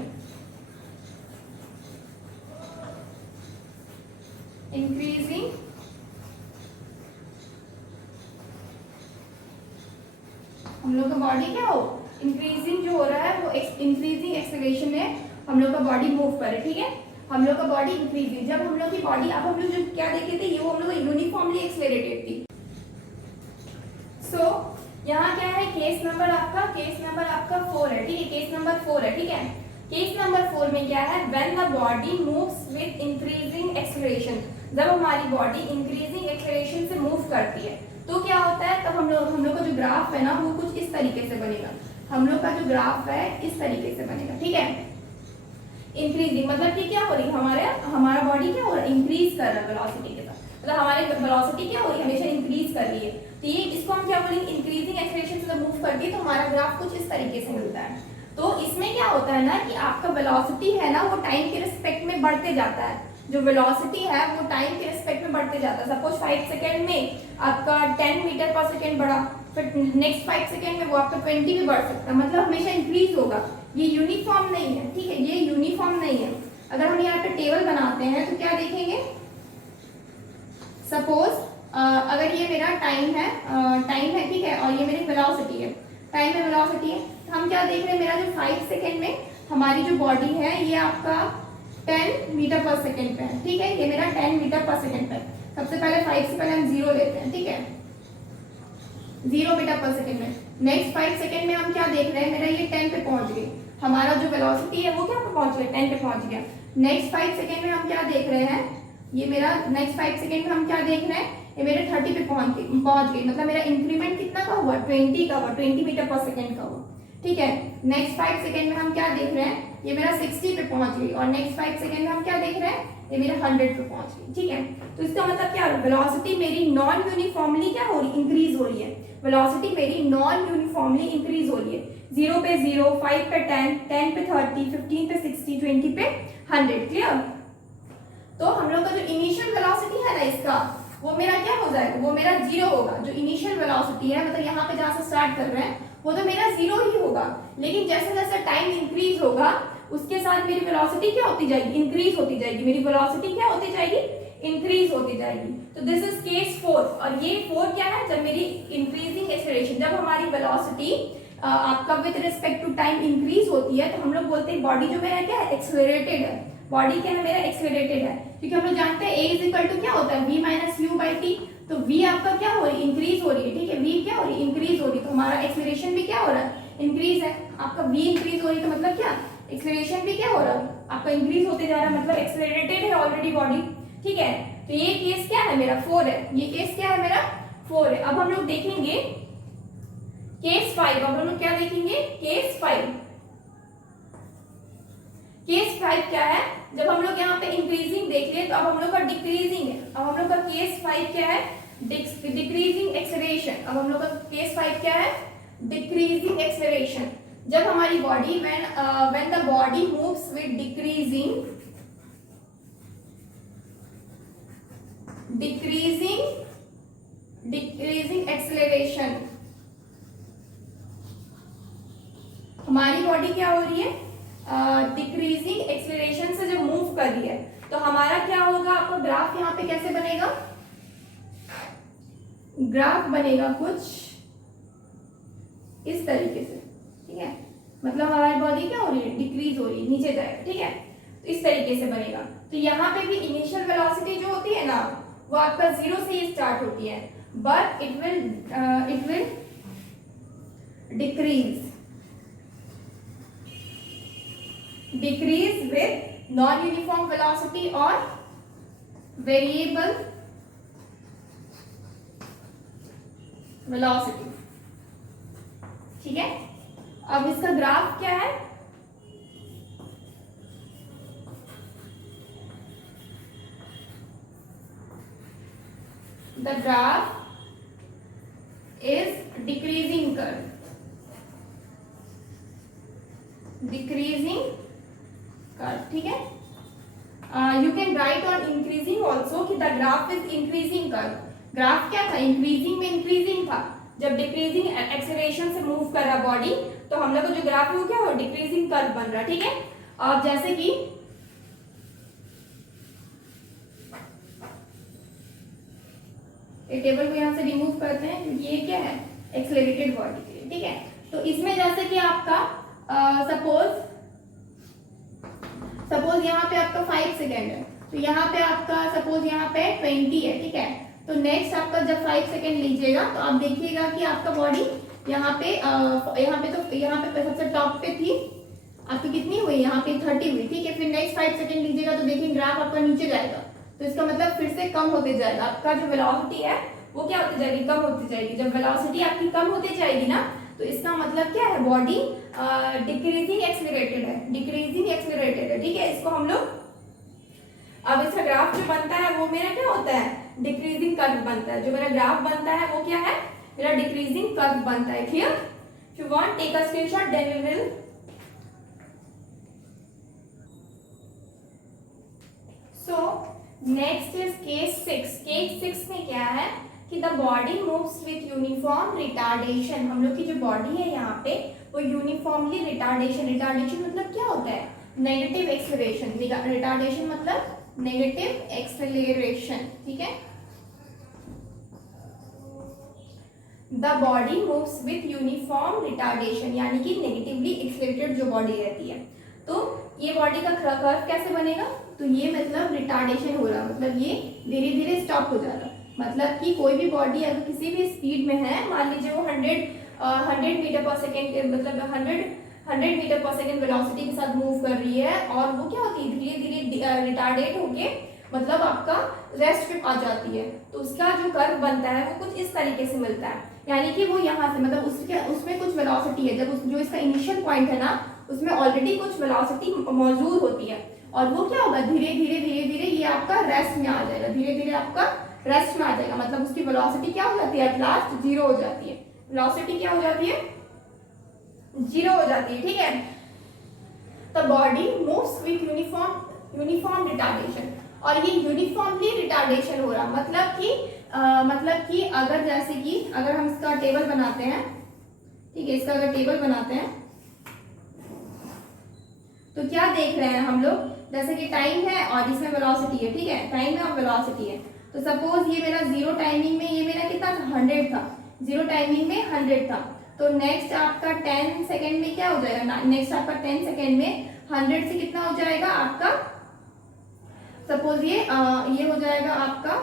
हम लोग का बॉडी क्या हो? इंक्रीजिंग जो हो रहा है वो इंक्रीजिंग एक्सेलरेशन में हम लोग का बॉडी मूव करे, ठीक है। हम लोग का बॉडी इंक्रीजिंग, जब हम लोग की बॉडी, अब हम लोग जो क्या देखे थे, ये वो हम लोग यूनिफॉर्मली एक्सेलरेटेड थी। सो यहाँ क्या है? केस नंबर आपका 4 है, ठीक है। केस नंबर 4 है, ठीक है। केस नंबर 4 में क्या है? When the body moves with increasing acceleration, जब हमारी बॉडी इंक्रीजिंग एक्सेलरेशन से मूव करती है तो क्या होता है? तब हम लोग का जो ग्राफ है ना वो कुछ इस तरीके से बनेगा। हम लोग का जो ग्राफ है इस तरीके से बनेगा, ठीक है। इंक्रीजिंग मतलब कि क्या हो रही है? हमारा बॉडी क्या हो रहा है? इंक्रीज कर रहा है वेलोसिटी के साथ, मतलब हमारी वेलोसिटी क्या हो रही है? हमेशा इंक्रीज कर रही है। तो ये इसको हम क्या बोलेंगे? इंक्रीजिंग एक्सेलरेशन से जब मूव करती है तो हमारा ग्राफ कुछ इस तरीके से मिलता है। तो इसमें क्या होता है ना कि आपका वेलोसिटी है ना वो टाइम के रिस्पेक्ट में बढ़ते जाता है। जो वेलोसिटी है वो टाइम के रिस्पेक्ट में बढ़ते जाता है। सपोज 5 सेकेंड में आपका 10 मीटर पर सेकेंड बढ़ा, फिर नेक्स्ट 5 सेकेंड में वो आपका 20 भी बढ़ सकता है, मतलब हमेशा इंक्रीज होगा। ये यूनिफॉर्म नहीं है, ठीक है, ये यूनिफॉर्म नहीं है। अगर हम यहाँ पे टेबल बनाते हैं तो क्या देखेंगे? सपोज अगर ये मेरा टाइम है, ठीक है, और ये मेरी वेलोसिटी है, टाइम में वेलोसिटी है, तो हम क्या देख रहे हैं? मेरा जो 5 सेकेंड में हमारी जो बॉडी है ये आपका 10 मीटर पर सेकेंड पे है, ठीक है। ये मेरा 10 मीटर पर सेकेंड पे है। सबसे पहले 5 से पहले हम 0 लेते हैं, ठीक है, 0 मीटर पर सेकेंड में। नेक्स्ट 5 सेकेंड में हम क्या देख रहे हैं? मेरा ये 10 पे पहुंच गई, हमारा जो वेलोसिटी है वो क्या पे पहुंच गया? 10 पे पहुंच गया। नेक्स्ट 5 सेकेंड में हम क्या देख रहे हैं? ये मेरा नेक्स्ट 5 सेकेंड में हम क्या देख रहे हैं? ये मेरे 30 पे पहुंच गई, मतलब मेरा इंक्रीमेंट कितना का हुआ? 20 का हुआ, 20 मीटर पर सेकेंड का हुआ, ठीक है। नेक्स्ट 5 सेकेंड में हम क्या देख रहे हैं? ये मेरा 60 पे पहुंच गई, और नेक्स्ट 5 सेकेंड में हम क्या देख रहे हैं? ये मेरा 100 पे पहुंच गई, ठीक है। तो इसका मतलब क्या? वेलोसिटी मेरी नॉन यूनिफॉर्मली क्या हो रही? इंक्रीज हो रही है। वेलोसिटी मेरी नॉन यूनिफॉर्मली इंक्रीज हो रही है। 0 पे 0, 5 पे 10, 10 पे 30, 15 पे 60, 20 पे 100। क्लियर? तो हम लोग का जो इनिशियल वेलोसिटी है ना इसका, वो मेरा क्या हो जाएगा? वो मेरा 0 होगा। जो इनिशियल वेलोसिटी है, मतलब यहाँ पे जहाँ से स्टार्ट कर रहे हैं वो तो मेरा 0 ही होगा। लेकिन जैसे जैसे टाइम इंक्रीज होगा उसके साथ मेरी वेलोसिटी क्या होती जाएगी? इंक्रीज होती जाएगी। मेरी वेलोसिटी क्या होती जाएगी? इंक्रीज होती जाएगी। तो दिस इज केस 4। और ये 4 क्या है? जब मेरी इंक्रीजिंग एक्सेलरेशन, जब हमारी वेलोसिटी आपका with respect to time increase होती है, तो हम लोग बोलते हैं बॉडी जो मेरा क्या है, एक्सेलरेटेड है। बॉडी क्या है मेरा, एक्सेलरेटेड है, क्योंकि हम लोग जानते हैं a इज इक्वल टू क्या होता है, v minus u by T. तो v आपका क्या हो रही है, इंक्रीज हो रही है, ठीक है, v क्या हो रही है, इंक्रीज हो रही है, तो हमारा एक्सेलरेशन भी क्या हो रहा है, इंक्रीज है। आपका v इंक्रीज हो रही है तो मतलब क्या, एक्सेलरेशन भी क्या हो रहा है, आपका इंक्रीज होते जा रहा है, मतलब एक्सेलरेटेड है ऑलरेडी बॉडी, ठीक है। तो ये केस क्या है मेरा 4 है, ये केस क्या है मेरा 4 है। अब हम लोग देखेंगे केस 5। अब हम लोग क्या देखेंगे, केस 5। केस 5 क्या है, जब हम लोग यहाँ पे इंक्रीजिंग देख लिए, तो अब हम लोग का डिक्रीजिंग है। अब हम लोग का केस 5 क्या है, डिक्रीजिंग एक्सेलरेशन। अब हम लोग का केस 5 क्या है, डिक्रीजिंग एक्सेलरेशन। जब हमारी body when the body moves with decreasing acceleration, हमारी बॉडी क्या हो रही है, डिक्रीजिंग एक्सेलरेशन से जब मूव कर रही है, तो हमारा क्या होगा, आपका ग्राफ यहाँ पे कैसे बनेगा, ग्राफ बनेगा कुछ इस तरीके से, ठीक है। मतलब हमारी बॉडी क्या हो रही है, डिक्रीज हो रही है, नीचे जाएगा, ठीक है। तो इस तरीके से बनेगा। तो यहाँ पे भी इनिशियल वेलोसिटी जो होती है ना, वो आपका 0 से ही स्टार्ट होती है, but it will decrease with non-uniform velocity or variable velocity, ठीक है। अब इसका ग्राफ क्या है, the graph is decreasing curve, ठीक है। You can write on increasing also कि the graph is increasing curve. Graph क्या था, इंक्रीजिंग में इंक्रीजिंग था, जब डिक्रीजिंग एक्सेलरेशन से मूव कर रहा बॉडी, तो हम लोग का जो ग्राफ है वो क्या हो, डिक्रीजिंग कर्व बन रहा, ठीक है। अब जैसे कि एक टेबल को यहाँ से रिमूव करते हैं, क्योंकि ये क्या है, एक्सेलरेटेड बॉडी के लिए, ठीक है। तो इसमें जैसे कि आपका सपोज यहाँ पे आपका 5 सेकेंड है, तो यहाँ पे आपका सपोज यहाँ पे 20 है, ठीक है। तो नेक्स्ट आपका जब 5 सेकेंड लीजिएगा, तो आप देखिएगा कि आपका बॉडी यहाँ पे सबसे टॉप पे थी, आपकी कितनी हुई, यहाँ पे 30 हुई, ठीक है। फिर नेक्स्ट 5 सेकेंड लीजिएगा तो देखिए ग्राफ आपका नीचे जाएगा, तो इसका मतलब फिर से कम होते जाएगा, आपका जो वेलोसिटी है वो क्या होती जाएगी, कम होती जाएगी। जब वेलोसिटी आपकी कम होती जाएगी ना, तो इसका मतलब क्या है, बॉडी डिक्रीजिंग एक्सेलरेटेड है, ठीक है। इसको हम लोग, अब इसका ग्राफ जो बनता है वो मेरा क्या होता है, डिक्रीजिंग कर्व बनता है। जो मेरा ग्राफ बनता है वो क्या है, मेरा डिक्रीजिंग कर्व बनता है, clear. If you want take a screenshot, then we will. So next is case 6। Case 6 में क्या है कि the body moves with uniform retardation. हम लोग की जो बॉडी है यहाँ पे वो यूनिफॉर्मली रिटार्डेशन मतलब क्या होता है, नेगेटिव एक्सेलरेशन। रिटार्डेशन मतलब नेगेटिव एक्सेलरेशन, ठीक है। The body moves with uniform retardation, यानी कि नेगेटिवली एक्सेलरेटेड जो बॉडी रहती है। तो ये बॉडी का कर्व कैसे बनेगा, तो ये मतलब रिटार्डेशन हो रहा, मतलब ये धीरे धीरे स्टॉप हो जा रहा। मतलब कि कोई भी बॉडी अगर किसी भी स्पीड में है, मान लीजिए वो 100 मीटर पर सेकेंड, मतलब 100 मीटर पर सेकेंड वेलोसिटी के साथ मूव कर रही है, और वो क्या होती है, धीरे धीरे रिटार्डेट होके मतलब आपका रेस्ट पे आ जाती है, तो उसका जो कर्व बनता है वो कुछ इस तरीके से मिलता है। यानी कि वो यहाँ से मतलब उसमें कुछ वेलोसिटी है, जब जो इसका इनिशियल पॉइंट है ना, उसमें ऑलरेडी कुछ वेलोसिटी मौजूद होती है, और वो क्या होगा, धीरे धीरे ये आपका रेस्ट में आ जाएगा, धीरे धीरे आपका रेस्ट में आ जाएगा। मतलब उसकी वेलोसिटी क्या हो जाती है, एट लास्ट 0 हो जाती है। वेलोसिटी क्या हो जाती है, 0 हो जाती है, ठीक है। The body moves with uniform retardation, और ये यूनिफॉर्मली रिटार्डेशन हो रहा, मतलब कि अगर जैसे कि अगर हम इसका टेबल बनाते हैं, ठीक है, इसका अगर टेबल बनाते हैं तो क्या देख रहे हैं हम लोग, जैसे कि टाइम है और इसमें वेलोसिटी है, ठीक है, टाइम है और वेलोसिटी है। तो सपोज ये मेरा 0 टाइमिंग में ये मेरा कितना था, 100 था, 0 टाइमिंग में 100 था। तो नेक्स्ट आपका 10 सेकेंड में क्या हो जाएगा, नेक्स्ट आपका 10 सेकेंड में 100 से कितना हो जाएगा आपका, सपोज ये हो जाएगा आपका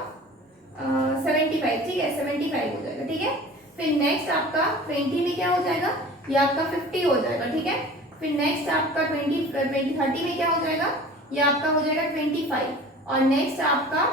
75, ठीक है 75 हो जाएगा, ठीक है। फिर नेक्स्ट आपका 20 में क्या हो जाएगा, ये आपका 50 हो जाएगा, ठीक है। फिर नेक्स्ट आपका 30 में क्या हो जाएगा, ये आपका हो जाएगा 25, और नेक्स्ट आपका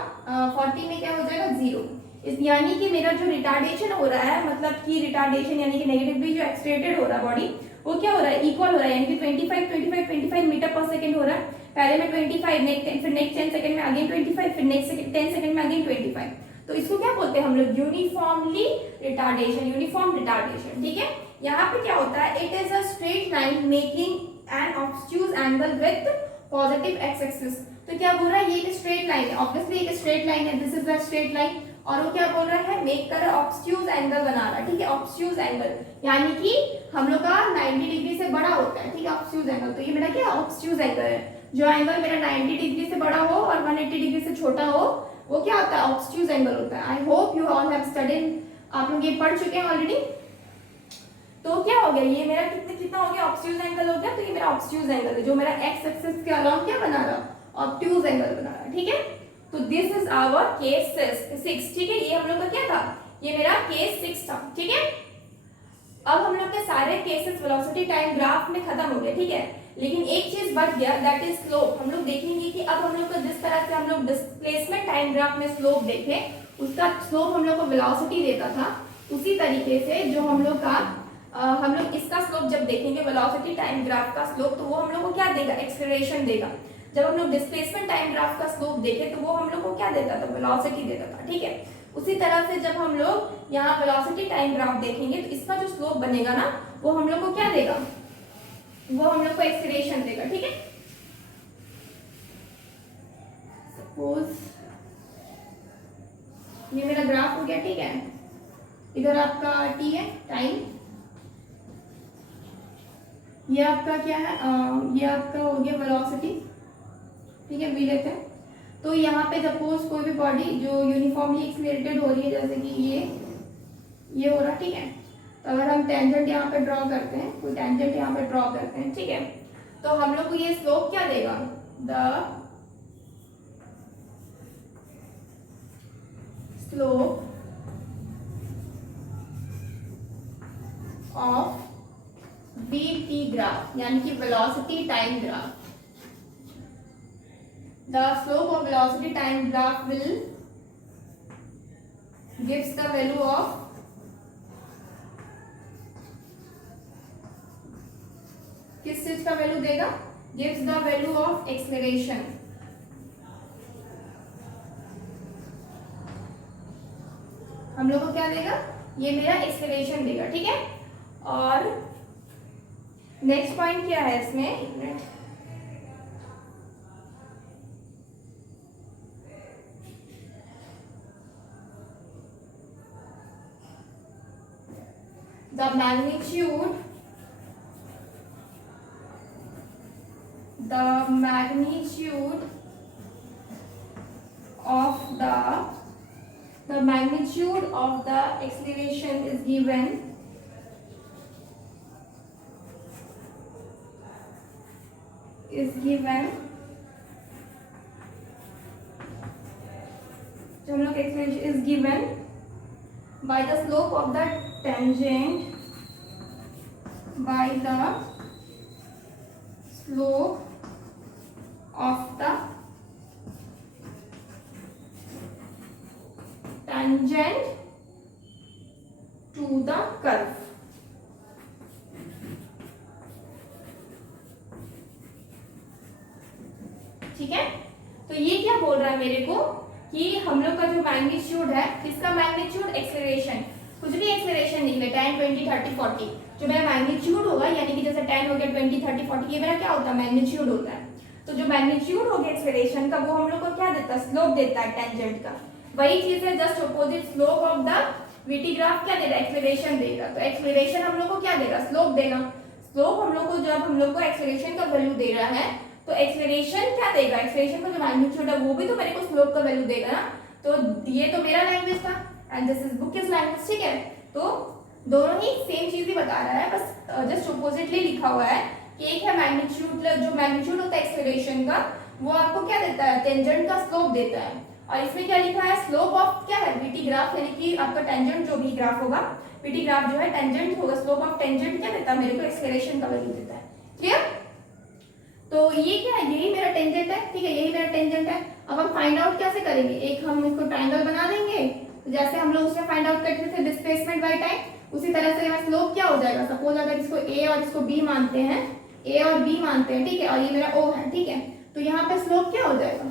40 में क्या हो जाएगा 0। इस यानी कि मेरा जो रिटार्डेशन हो रहा है, मतलब कि रिटार्डेशन यानी कि नेगेटिवली जो एक्सलेटेड हो रहा है बॉडी, वो क्या हो रहा है, इक्वल हो रहा है, यानी कि 25 मीटर पर सेकंड हो रहा है। पहले में 25, फिर नेक्स्ट 10 सेकंड में अगेन 25, फिर नेक्स्ट 10 सेकंड में अगेन 25। तो इसको क्या बोलते हैं हम लोग, यूनिफॉर्मली रिटार्डेशन, यूनिफॉर्म रिटार्डेशन, ठीक है। यहाँ पे क्या होता है, it is a straight line making an obtuse angle with positive x axis. तो क्या बोल रहा है, ये एक स्ट्रेट लाइन है, ऑब्वियसली एक स्ट्रेट लाइन है, this is the straight line, और वो क्या बोल रहा है, मेक कर ऑब्ट्यूज एंगल बना रहा है, ठीक है। ऑब्ट्यूज एंगल यानी कि हम लोग का 90 डिग्री से बड़ा होता है, ठीक है, ऑब्ट्यूज एंगल। तो ये मेरा क्या ऑब्ट्यूज एंगल है, जो एंगल मेरा 90 डिग्री से बड़ा हो और 180 डिग्री से छोटा हो, वो क्या होता है, ऑब्ट्यूज एंगल होता है। I hope you all have studied, आप लोग ये पढ़ चुके हैं ऑलरेडी। तो क्या हो गया, ये मेरा कितना हो गया, ऑब्ट्यूज एंगल हो गया। तो ये मेरा ऑब्ट्यूज एंगल है, जो मेरा एक्स एक्सिस के अलाउंग क्या बना रहा, ऑब्ट्यूज एंगल बना रहा, ठीक है। तो दिस इज आवर केस 6, ठीक है। ये हम लोग का क्या था, ये मेरा केस 6 था, ठीक है। अब हम लोग के सारे केसेस वेलोसिटी टाइम ग्राफ में खत्म हो गए, ठीक है। लेकिन एक चीज बच गया, दैट इज स्लोप। हम लोग देखेंगे कि अब हम लोग को जिस तरह से हम लोग डिस्प्लेसमेंट टाइम ग्राफ में स्लोप देखे, उसका स्लोप हम लोग को वेलोसिटी देता था, उसी तरीके से जो हम लोग का हम लोग इसका स्लोप जब देखेंगे वेलोसिटी टाइम ग्राफ का स्लोप, तो वो हम लोग को क्या देगा, एक्सेलरेशन देगा। जब हम लोग डिस्प्लेसमेंट टाइम ग्राफ का स्लोप देखे तो वो हम लोग को क्या देता था, वेलोसिटी देता था, ठीक है। उसी तरह से जब हम लोग यहाँ वेलोसिटी टाइम ग्राफ देखेंगे तो इसका जो स्लोप बनेगा ना, वो हम लोग को क्या देगा, वो हम लोग को एक्सेलरेशन देगा, ठीक है। सपोज ये मेरा ग्राफ हो गया, ठीक है। इधर आपका टी है, टाइम, ये आपका क्या है, ये आपका हो गया वेलोसिटी, ठीक है, वी लेते हैं। तो यहाँ पे सपोज कोई भी बॉडी जो यूनिफॉर्मली एक्सेलरेटेड हो रही है, जैसे कि ये हो रहा, ठीक है। तो अगर हम टेंजेंट यहाँ पे ड्रॉ करते हैं, कोई टेंजेंट यहाँ पे ड्रॉ करते हैं, ठीक है, तो हम लोग को ये स्लोप क्या देगा, the slope of v graph, यानी कि velocity time graph. The slope of velocity time graph will gives the value of किस चीज का वैल्यू देगा, gives the value of acceleration। हम लोग को क्या देगा, ये मेरा एक्सेलरेशन देगा, ठीक है। और नेक्स्ट पॉइंट क्या है इसमें, एक minute, the magnitude of the acceleration is given जो हम लोग acceleration is given by the slope of the tangent, by the slope of the tangent to the curve। ठीक है। तो ये क्या बोल रहा है मेरे को कि हम लोग का जो मैग्नीट्यूड है, इसका मैग्नीट्यूड एक्सेलरेशन, कुछ भी एक्सेलरेशन निकले 10 20 30 40, जो मेरा मैग्नीट्यूड होगा, यानी कि जैसे 10 हो गया 20 30 40, ये मेरा क्या होता है, मैग्नीट्यूड होता है। तो जो मैग्नीट्यूड हो गया एक्सेलरेशन का, वो हम लोग को क्या देता है, स्लोप देता है टेंजेंट का। वही चीज है, just opposite slope of the VT graph क्या देगा, एक्सेलरेशन देगा। तो एक्सेलरेशन हम लोग को क्या देगा, स्लोप देगा। स्लोप हम लोग को, जब हम लोग को एक्सेलरेशन का वैल्यू दे रहा है, तो एक्सेलरेशन क्या देगा, एक्सेलरेशन का जो मैग्नीट्यूड है वो भी तो मेरे को स्लोप का वैल्यू देगा ना। तो ये तो मेरा लैंग्वेज था and this is book is language, ठीक है। तो दोनों ही सेम चीज ही बता रहा है, बस जस्ट ऑपोजिटली लिखा हुआ है कि एक है मैग्नीट्यूड, जो मैग्नीट्यूड होता है एक्सेलरेशन का वो आपको क्या देता है, टेंजेंट का स्लोप देता है, और इसमें क्या लिखा है, स्लोप ऑफ क्या है, वीटी ग्राफ, यानी कि आपका टेंजेंट जो भी ग्राफ होगा, वीटी ग्राफ जो है टेंजेंट होगा, स्लोप ऑफ टेंजेंट क्या देता है मेरे को, एक्सेलरेशन का वैल्यू देता है। क्लियर? तो ये क्या है, यही मेरा टेंजेंट है, ठीक है, यही मेरा टेंजेंट है। अब हम फाइंड आउट कैसे करेंगे, एक हम इसको ट्रायंगल बना देंगे, जैसे हम लोग उसमें फाइंड आउट करते थे डिस्प्लेसमेंट बाय टाइम, उसी तरह से हमारा स्लोप क्या हो जाएगा, सपोज अगर इसको ए और इसको बी मानते हैं, ए और बी मानते हैं, ठीक है, और ये मेरा ओ है, ठीक है, तो यहाँ पे स्लोप क्या हो जाएगा,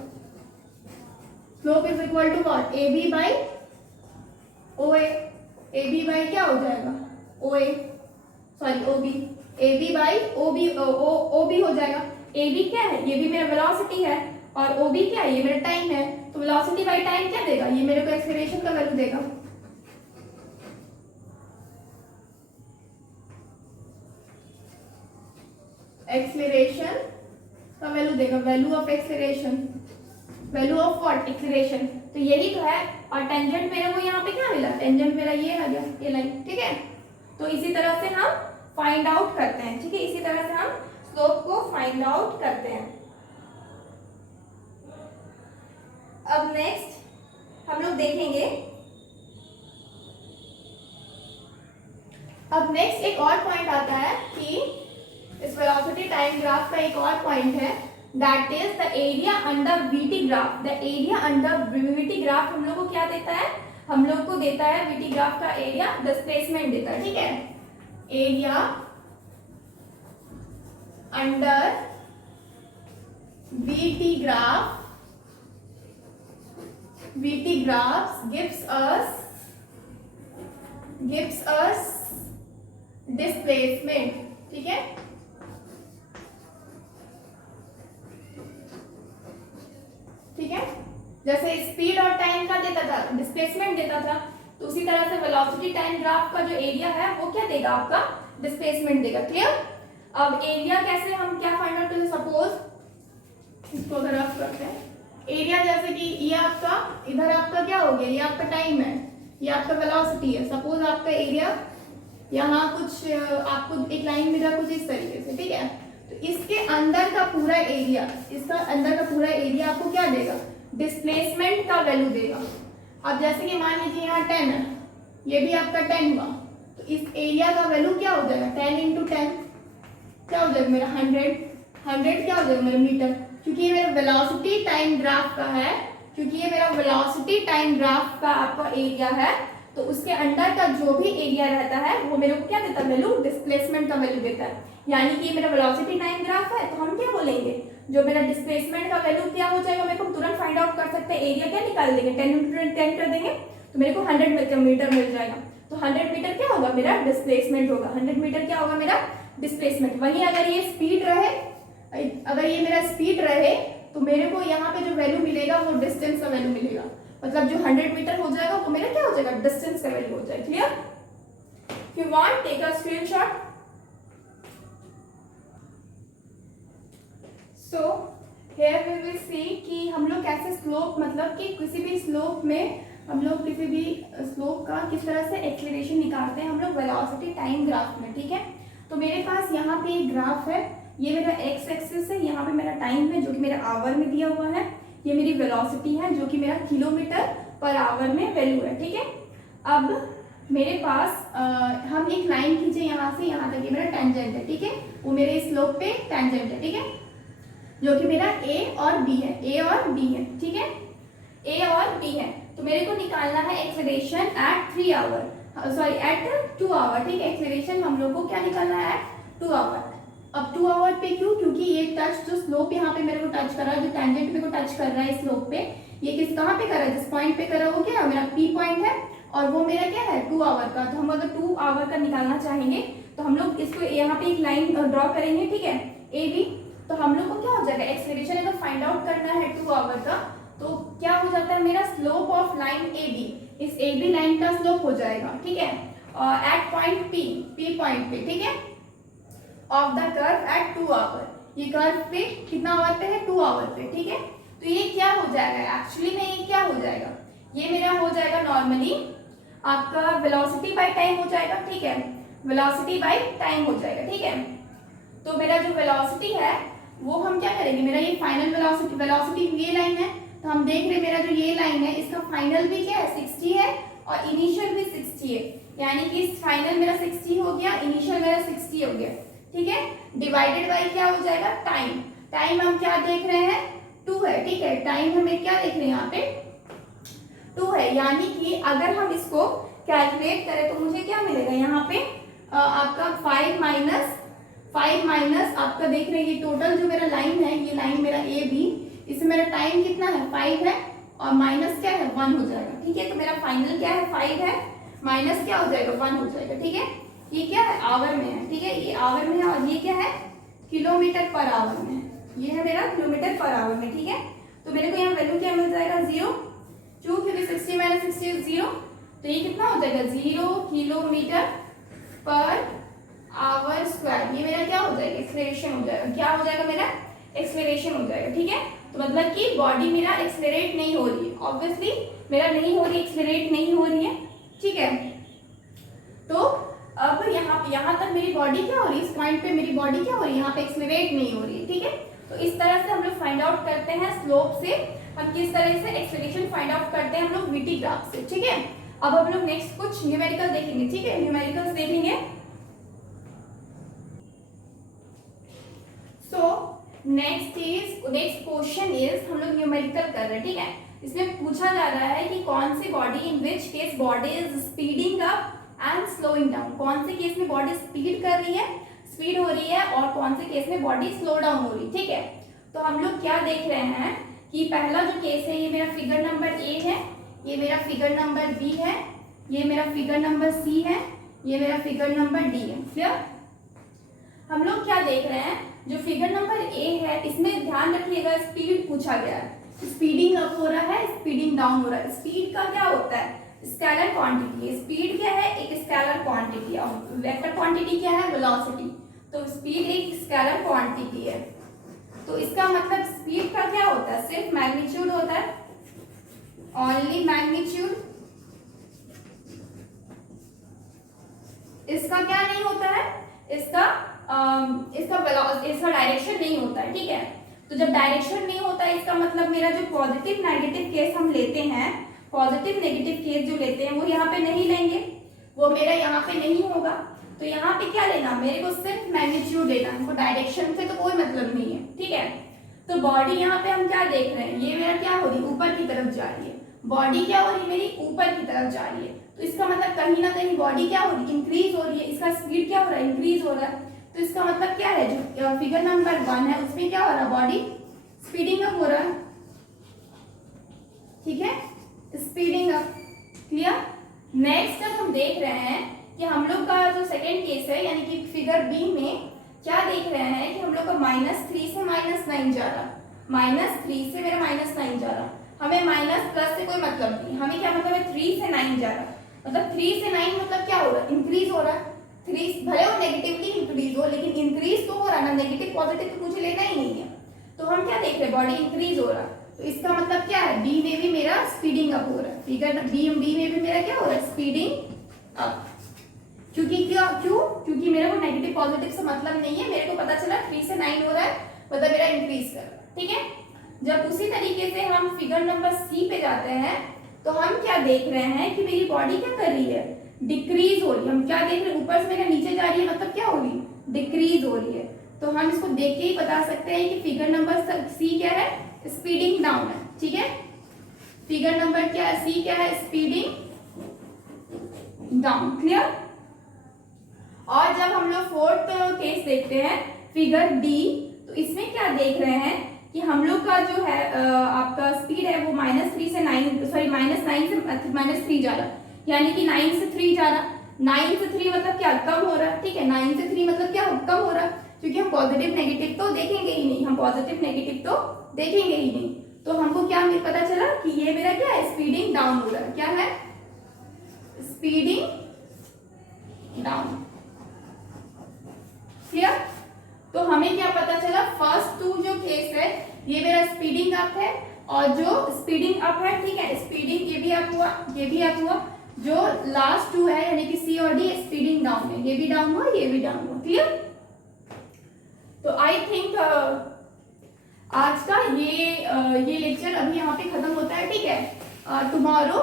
slope is equal to what, A B by O A, A B by क्या हो जाएगा, O A, sorry O B, A B by O B, O B हो जाएगा। ए बी क्या है, ये भी मेरा वेलोसिटी है, और ओ बी क्या है, ये मेरा टाइम है, तो वेलोसिटी बाई टाइम क्या देगा, ये मेरे को एक्सेलरेशन का वैल्यू देगा। एक्सेलरेशन का वैल्यू देगा, value of acceleration, value of what, acceleration, तो यही तो है। और टेंजेंट मेरे को यहाँ पे क्या मिला, टेंजेंट मेरा ये आ गया, ये लाइन, ठीक है। तो इसी तरह से हम फाइंड आउट करते हैं, ठीक है, इसी तरह से हम स्लोप को फाइंड आउट करते हैं। अब नेक्स्ट हम लोग देखेंगे, अब नेक्स्ट एक और पॉइंट आता है कि इस वेलोसिटी टाइम ग्राफ का एक और पॉइंट है, that is the area under VT graph. The area under VT graph हम लोग को क्या देता है, हम लोग को देता है वीटी ग्राफ का एरिया, डिस्प्लेसमेंट देता है, ठीक है, area under VT graph, VT graphs gives us displacement, ठीक है, ठीक है, जैसे स्पीड और टाइम का देता था, डिस्प्लेसमेंट देता था, तो उसी तरह से वेलोसिटी टाइम ग्राफ का जो एरिया है वो क्या देगा, आपका डिस्प्लेसमेंट देगा। क्लियर? अब एरिया कैसे हम क्या फाइंड आउट करें, सपोज इसको अगर आप करते हैं एरिया, जैसे कि ये आपका, इधर आपका क्या हो गया, ये आपका टाइम है, ये आपका वेलोसिटी है, सपोज आपका एरिया यहाँ कुछ आपको एक लाइन मिला कुछ इस तरीके से, ठीक है, तो इसके अंदर का पूरा एरिया, इसका अंदर का पूरा एरिया आपको क्या देगा, डिस्प्लेसमेंट का वैल्यू देगा। अब जैसे कि मान लीजिए यहाँ 10 है, ये भी आपका 10 हुआ, तो इस एरिया का वैल्यू क्या हो जाएगा, 10 इंटू 10 क्या हो जाएगा मेरा 100 क्या हो जाएगा मेरा मीटर, क्योंकि ये मेरा वेलोसिटी टाइम ग्राफ का है, क्योंकि ये मेरा वेलोसिटी टाइम ग्राफ का आपका एरिया है, तो उसके अंदर का जो भी एरिया रहता है वो मेरे को क्या देता है, वैल्यू, डिस्प्लेसमेंट का वैल्यू देता है। यानी कि ये मेरा वेलोसिटी टाइम ग्राफ है, तो हम क्या बोलेंगे, जो मेरा डिस्प्लेसमेंट का वैल्यू क्या हो जाएगा, मेरे को तुरंत फाइंड आउट कर सकते हैं, एरिया क्या निकाल देंगे, 10 इंटू 10 कर देंगे, तो मेरे को 100 मीटर मिल जाएगा। तो 100 मीटर क्या होगा, मेरा डिस्प्लेसमेंट होगा, 100 मीटर क्या होगा मेरा डिस्प्लेसमेंट। वहीं अगर ये स्पीड रहे, अगर ये मेरा स्पीड रहे, तो मेरे को यहाँ पे जो वैल्यू मिलेगा वो डिस्टेंस का वैल्यू मिलेगा, मतलब जो 100 मीटर हो जाएगा वो मेरा क्या हो जाएगा, डिस्टेंस का वैल्यू हो जाएगा। Clear? If you want take a screenshot. So here we will see कि हम लोग कैसे स्लोप, मतलब कि किसी भी स्लोप में हम लोग किसी भी स्लोप का किस तरह से एक्सेलरेशन निकालते हैं हम लोग वेलोसिटी टाइम ग्राफ में। ठीक है, तो मेरे पास यहाँ पे एक ग्राफ है, ये मेरा एक्स एक्सिस है, यहाँ पे मेरा टाइम है जो कि मेरा आवर में दिया हुआ है, ये मेरी वेलोसिटी है जो कि मेरा किलोमीटर पर आवर में वैल्यू है। ठीक है, अब मेरे पास हम एक लाइन खींचे यहाँ से यहाँ तक, ये मेरा टेंजेंट है। ठीक है, वो मेरे स्लोप पे टेंजेंट है। ठीक है, जो कि मेरा ए और बी है, ए और बी है। ठीक है, ए और बी है, तो मेरे को निकालना है acceleration at 3 hour, sorry at 2 hour. ठीक है, एक्सेलरेशन हम लोग को क्या निकालना है, 2 आवर। अब 2 आवर पे क्यों, क्योंकि ये टच जो स्लोप यहाँ पे मेरे को टच कर रहा है, जो टेंजेंट मेरे को टच कर रहा है स्लोप पे, ये किस कहाँ पे कर रहा है, जिस पॉइंट पे कर रहा है वो क्या है, मेरा पी पॉइंट है, और वो मेरा क्या है 2 आवर का। तो हम अगर 2 आवर का निकालना चाहेंगे तो हम लोग इसको यहाँ पे एक लाइन ड्रॉ करेंगे। ठीक है, ए बी, तो हम लोग को क्या हो जाएगा, एक्सेलरेशन अगर फाइंड आउट करना है 2 आवर का, तो क्या हो जाता है, मेरा slope of line A B, इस ए बी लाइन का स्लोप हो जाएगा। ठीक है, at point P, P point पे। ठीक है, of the curve at 2 hour, ये कर्व पे कितना आवर पे है, 2 आवर पे। ठीक है, तो ये क्या हो जाएगा, एक्चुअली में ये क्या हो जाएगा, ये मेरा हो जाएगा नॉर्मली आपका वेलोसिटी बाय टाइम हो जाएगा, ठीक है, वेलोसिटी बाय टाइम हो जाएगा, ठीक है। तो मेरा जो वेलोसिटी है वो हम क्या करेंगे, मेरा ये फाइनल वेलोसिटी, वेलोसिटी ये लाइन है, तो हम देख रहे हैं मेरा जो ये लाइन है इसका फाइनल भी क्या है 60 है और इनिशियल भी 60 है, यानी कि फाइनल मेरा 60 हो गया, इनिशियल मेरा 60 हो गया, ठीक है। डिवाइडेड बाय क्या हो जाएगा टाइम, टाइम हम क्या देख रहे हैं 2 है, ठीक है, टाइम हमें क्या देख रहे हैं यहाँ पे 2 है, यानी कि अगर हम इसको कैलकुलेट करें तो मुझे क्या मिलेगा यहाँ पे आपका 5 माइनस आपका देख रहे हैं ये टोटल जो मेरा लाइन है, ये लाइन मेरा ए बी, इसमें मेरा टाइम कितना है 5 है और माइनस क्या है 1 हो जाएगा, ठीक है। तो मेरा फाइनल क्या है 5 है, माइनस क्या हो जाएगा 1 हो जाएगा, ठीक है। ये क्या है आवर में है, ठीक है, ये आवर में है और ये क्या है किलोमीटर पर आवर में है, ये है मेरा किलोमीटर पर आवर में, ठीक है। तो मेरे को यहाँ वैल्यू क्या मिल जाएगा 0, क्योंकि 60 माइनस 60 0, तो ये कितना हो जाएगा 0 किलोमीटर पर आवर स्क्वायर, ये मेरा क्या हो जाएगा एक्सेलरेशन हो जाएगा, क्या हो जाएगा मेरा एक्सेलरेशन हो जाएगा, ठीक है। तो मतलब कि बॉडी मेरा एक्सेलरेट नहीं हो रही है, ऑब्वियसली मेरा नहीं हो रही, एक्सेलरेट नहीं हो रही है, ठीक है। तो अब यहाँ तक मेरी बॉडी क्या हो रही है, इस पॉइंट पे मेरी बॉडी क्या हो रही है, यहाँ पे एक्सेलरेट नहीं हो रही है, ठीक है। तो इस तरह से हम लोग फाइंड आउट करते हैं स्लोप से, हम किस तरह से एक्सेलरेशन फाइंड आउट करते हैं हम लोग वीटी ग्राफ से, ठीक है। अब हम लोग नेक्स्ट कुछ न्यूमेरिकल देखेंगे, ठीक है, न्यूमेरिकल्स देखेंगे। सो नेक्स्ट क्वेश्चन इज, हम लोग न्यूमेरिकल कर रहे हैं, ठीक है। इसमें पूछा जा रहा है कि कौन सी body in which case body is speeding up and slowing down, कौन से केस में बॉडी स्पीड कर रही है, स्पीड हो रही है, और कौन से केस में बॉडी स्लो डाउन हो रही है, ठीक है। तो हम लोग क्या देख रहे हैं कि पहला जो केस है ये मेरा फिगर नंबर ए है, ये मेरा फिगर नंबर बी है, ये मेरा फिगर नंबर सी है, ये मेरा फिगर नंबर डी है, क्लियर। हम लोग क्या देख रहे हैं, जो फिगर नंबर ए है इसमें ध्यान रखिएगा स्पीड पूछा गया है, स्पीडिंग अप हो रहा है, स्पीडिंग डाउन हो रहा है। स्पीड का क्या होता है स्केलर क्वांटिटी है, स्पीड क्या है एक स्केलर क्वांटिटी, और वेक्टर क्वांटिटी क्या है वेलोसिटी, तो स्पीड एक स्केलर क्वांटिटी है। तो इसका मतलब स्पीड का क्या होता है सिर्फ मैग्नीट्यूड होता है, ओनली मैग्नीट्यूड, इसका क्या नहीं होता है, इसका डायरेक्शन नहीं होता है, ठीक है। तो जब डायरेक्शन नहीं होता है इसका मतलब मेरा जो पॉजिटिव नेगेटिव केस हम लेते हैं, पॉजिटिव नेगेटिव केस जो लेते हैं वो यहाँ पे नहीं लेंगे, वो मेरा यहाँ पे नहीं होगा। तो यहाँ पे क्या लेना, मेरे को सिर्फ मैग्नीट्यूड लेना, हमको डायरेक्शन से तो कोई मतलब नहीं है, ठीक है। तो बॉडी यहाँ पे हम क्या देख रहे हैं, ये मेरा क्या हो रही है ऊपर की तरफ जा रही है, बॉडी क्या हो रही है मेरी ऊपर की तरफ जा रही है। तो इसका मतलब कहीं ना कहीं बॉडी क्या हो रही है इंक्रीज हो रही है, इसका स्पीड क्या हो रहा है इंक्रीज हो रहा है। तो इसका मतलब क्या है जो फिगर नंबर 1 है उसमें क्या हो रहा है बॉडी स्पीडिंग अप हो रहा है, ठीक है, स्पीडिंग अप, क्लियर। नेक्स्ट अब हम देख रहे हैं कि हम लोग का जो सेकेंड केस है यानी कि फिगर बी में क्या देख रहे हैं कि हम लोग का -3 से -9 जा रहा, -3 से मेरा -9 जा रहा, हमें माइनस प्लस से कोई मतलब नहीं, हमें क्या मतलब है 3 से 9 जा रहा, मतलब 3 से 9 मतलब क्या हो रहा है इंक्रीज हो रहा है, 3 भले वो नेगेटिवली इंक्रीज हो लेकिन इंक्रीज तो हो रहा है ना, नेगेटिव पॉजिटिव तो मुझे लेना ही नहीं है। तो हम क्या देख रहे हैं बॉडी इंक्रीज हो रहा है, तो इसका मतलब क्या है बी में भी मेरा स्पीडिंग अप हो रहा है, फिगर बी में भी मेरा क्या हो रहा है स्पीडिंग अप, क्योंकि मेरा को नेगेटिव पॉजिटिव से मतलब नहीं है, मेरे को पता चला 3 से 9 हो रहा है मतलब मेरा इंक्रीज कर रहा है, ठीक है। जब उसी तरीके से हम फिगर नंबर सी पे जाते हैं तो हम क्या देख रहे हैं कि मेरी बॉडी क्या कर रही है डिक्रीज हो रही है, हम क्या देख रहे हैं ऊपर से मेरा नीचे जा रही है मतलब क्या हो रही है डिक्रीज हो रही है। तो हम इसको देख के ही बता सकते हैं कि फिगर नंबर सी क्या है स्पीडिंग डाउन है, ठीक है। फिगर नंबर क्या है सी क्या है स्पीडिंग डाउन, क्लियर। और जब हम लोग फोर्थ केस देखते हैं फिगर डी, तो इसमें क्या देख रहे हैं कि हम लोग का जो है आपका स्पीड है वो -3 से 9 सॉरी -9 से -3 जा रहा, यानी कि 9 से 3 जा रहा, 9 से 3 मतलब क्या कम हो रहा है, ठीक है। 9 से 3 मतलब क्या कम हो रहा है, क्योंकि हम पॉजिटिव नेगेटिव तो देखेंगे ही नहीं, हम पॉजिटिव नेगेटिव तो देखेंगे ही नहीं। तो हमको क्या पता चला कि ये मेरा क्या है स्पीडिंग डाउन हो रहा है, क्या है स्पीडिंग डाउन, क्लियर। तो हमें क्या पता चला फर्स्ट 2 जो केस है ये मेरा स्पीडिंग अप है, और जो स्पीडिंग अप है ठीक है स्पीडिंग ये भी अप हुआ ये भी अप हुआ, जो लास्ट टू है यानी कि सी और डी स्पीडिंग डाउन है, ये भी डाउन हुआ ये भी डाउन हुआ, क्लियर। तो आई थिंक आज का ये लेक्चर अभी यहाँ पे खत्म होता है, ठीक है। Tomorrow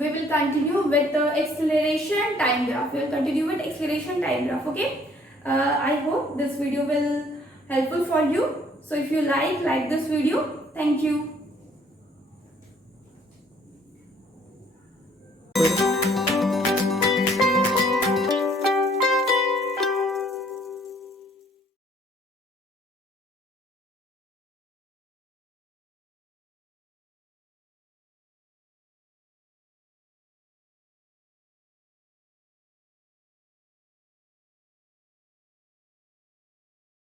we will continue with acceleration time graph. We will continue with acceleration time graph. Okay. I hope this video will helpful for you. So if you like this video, thank you.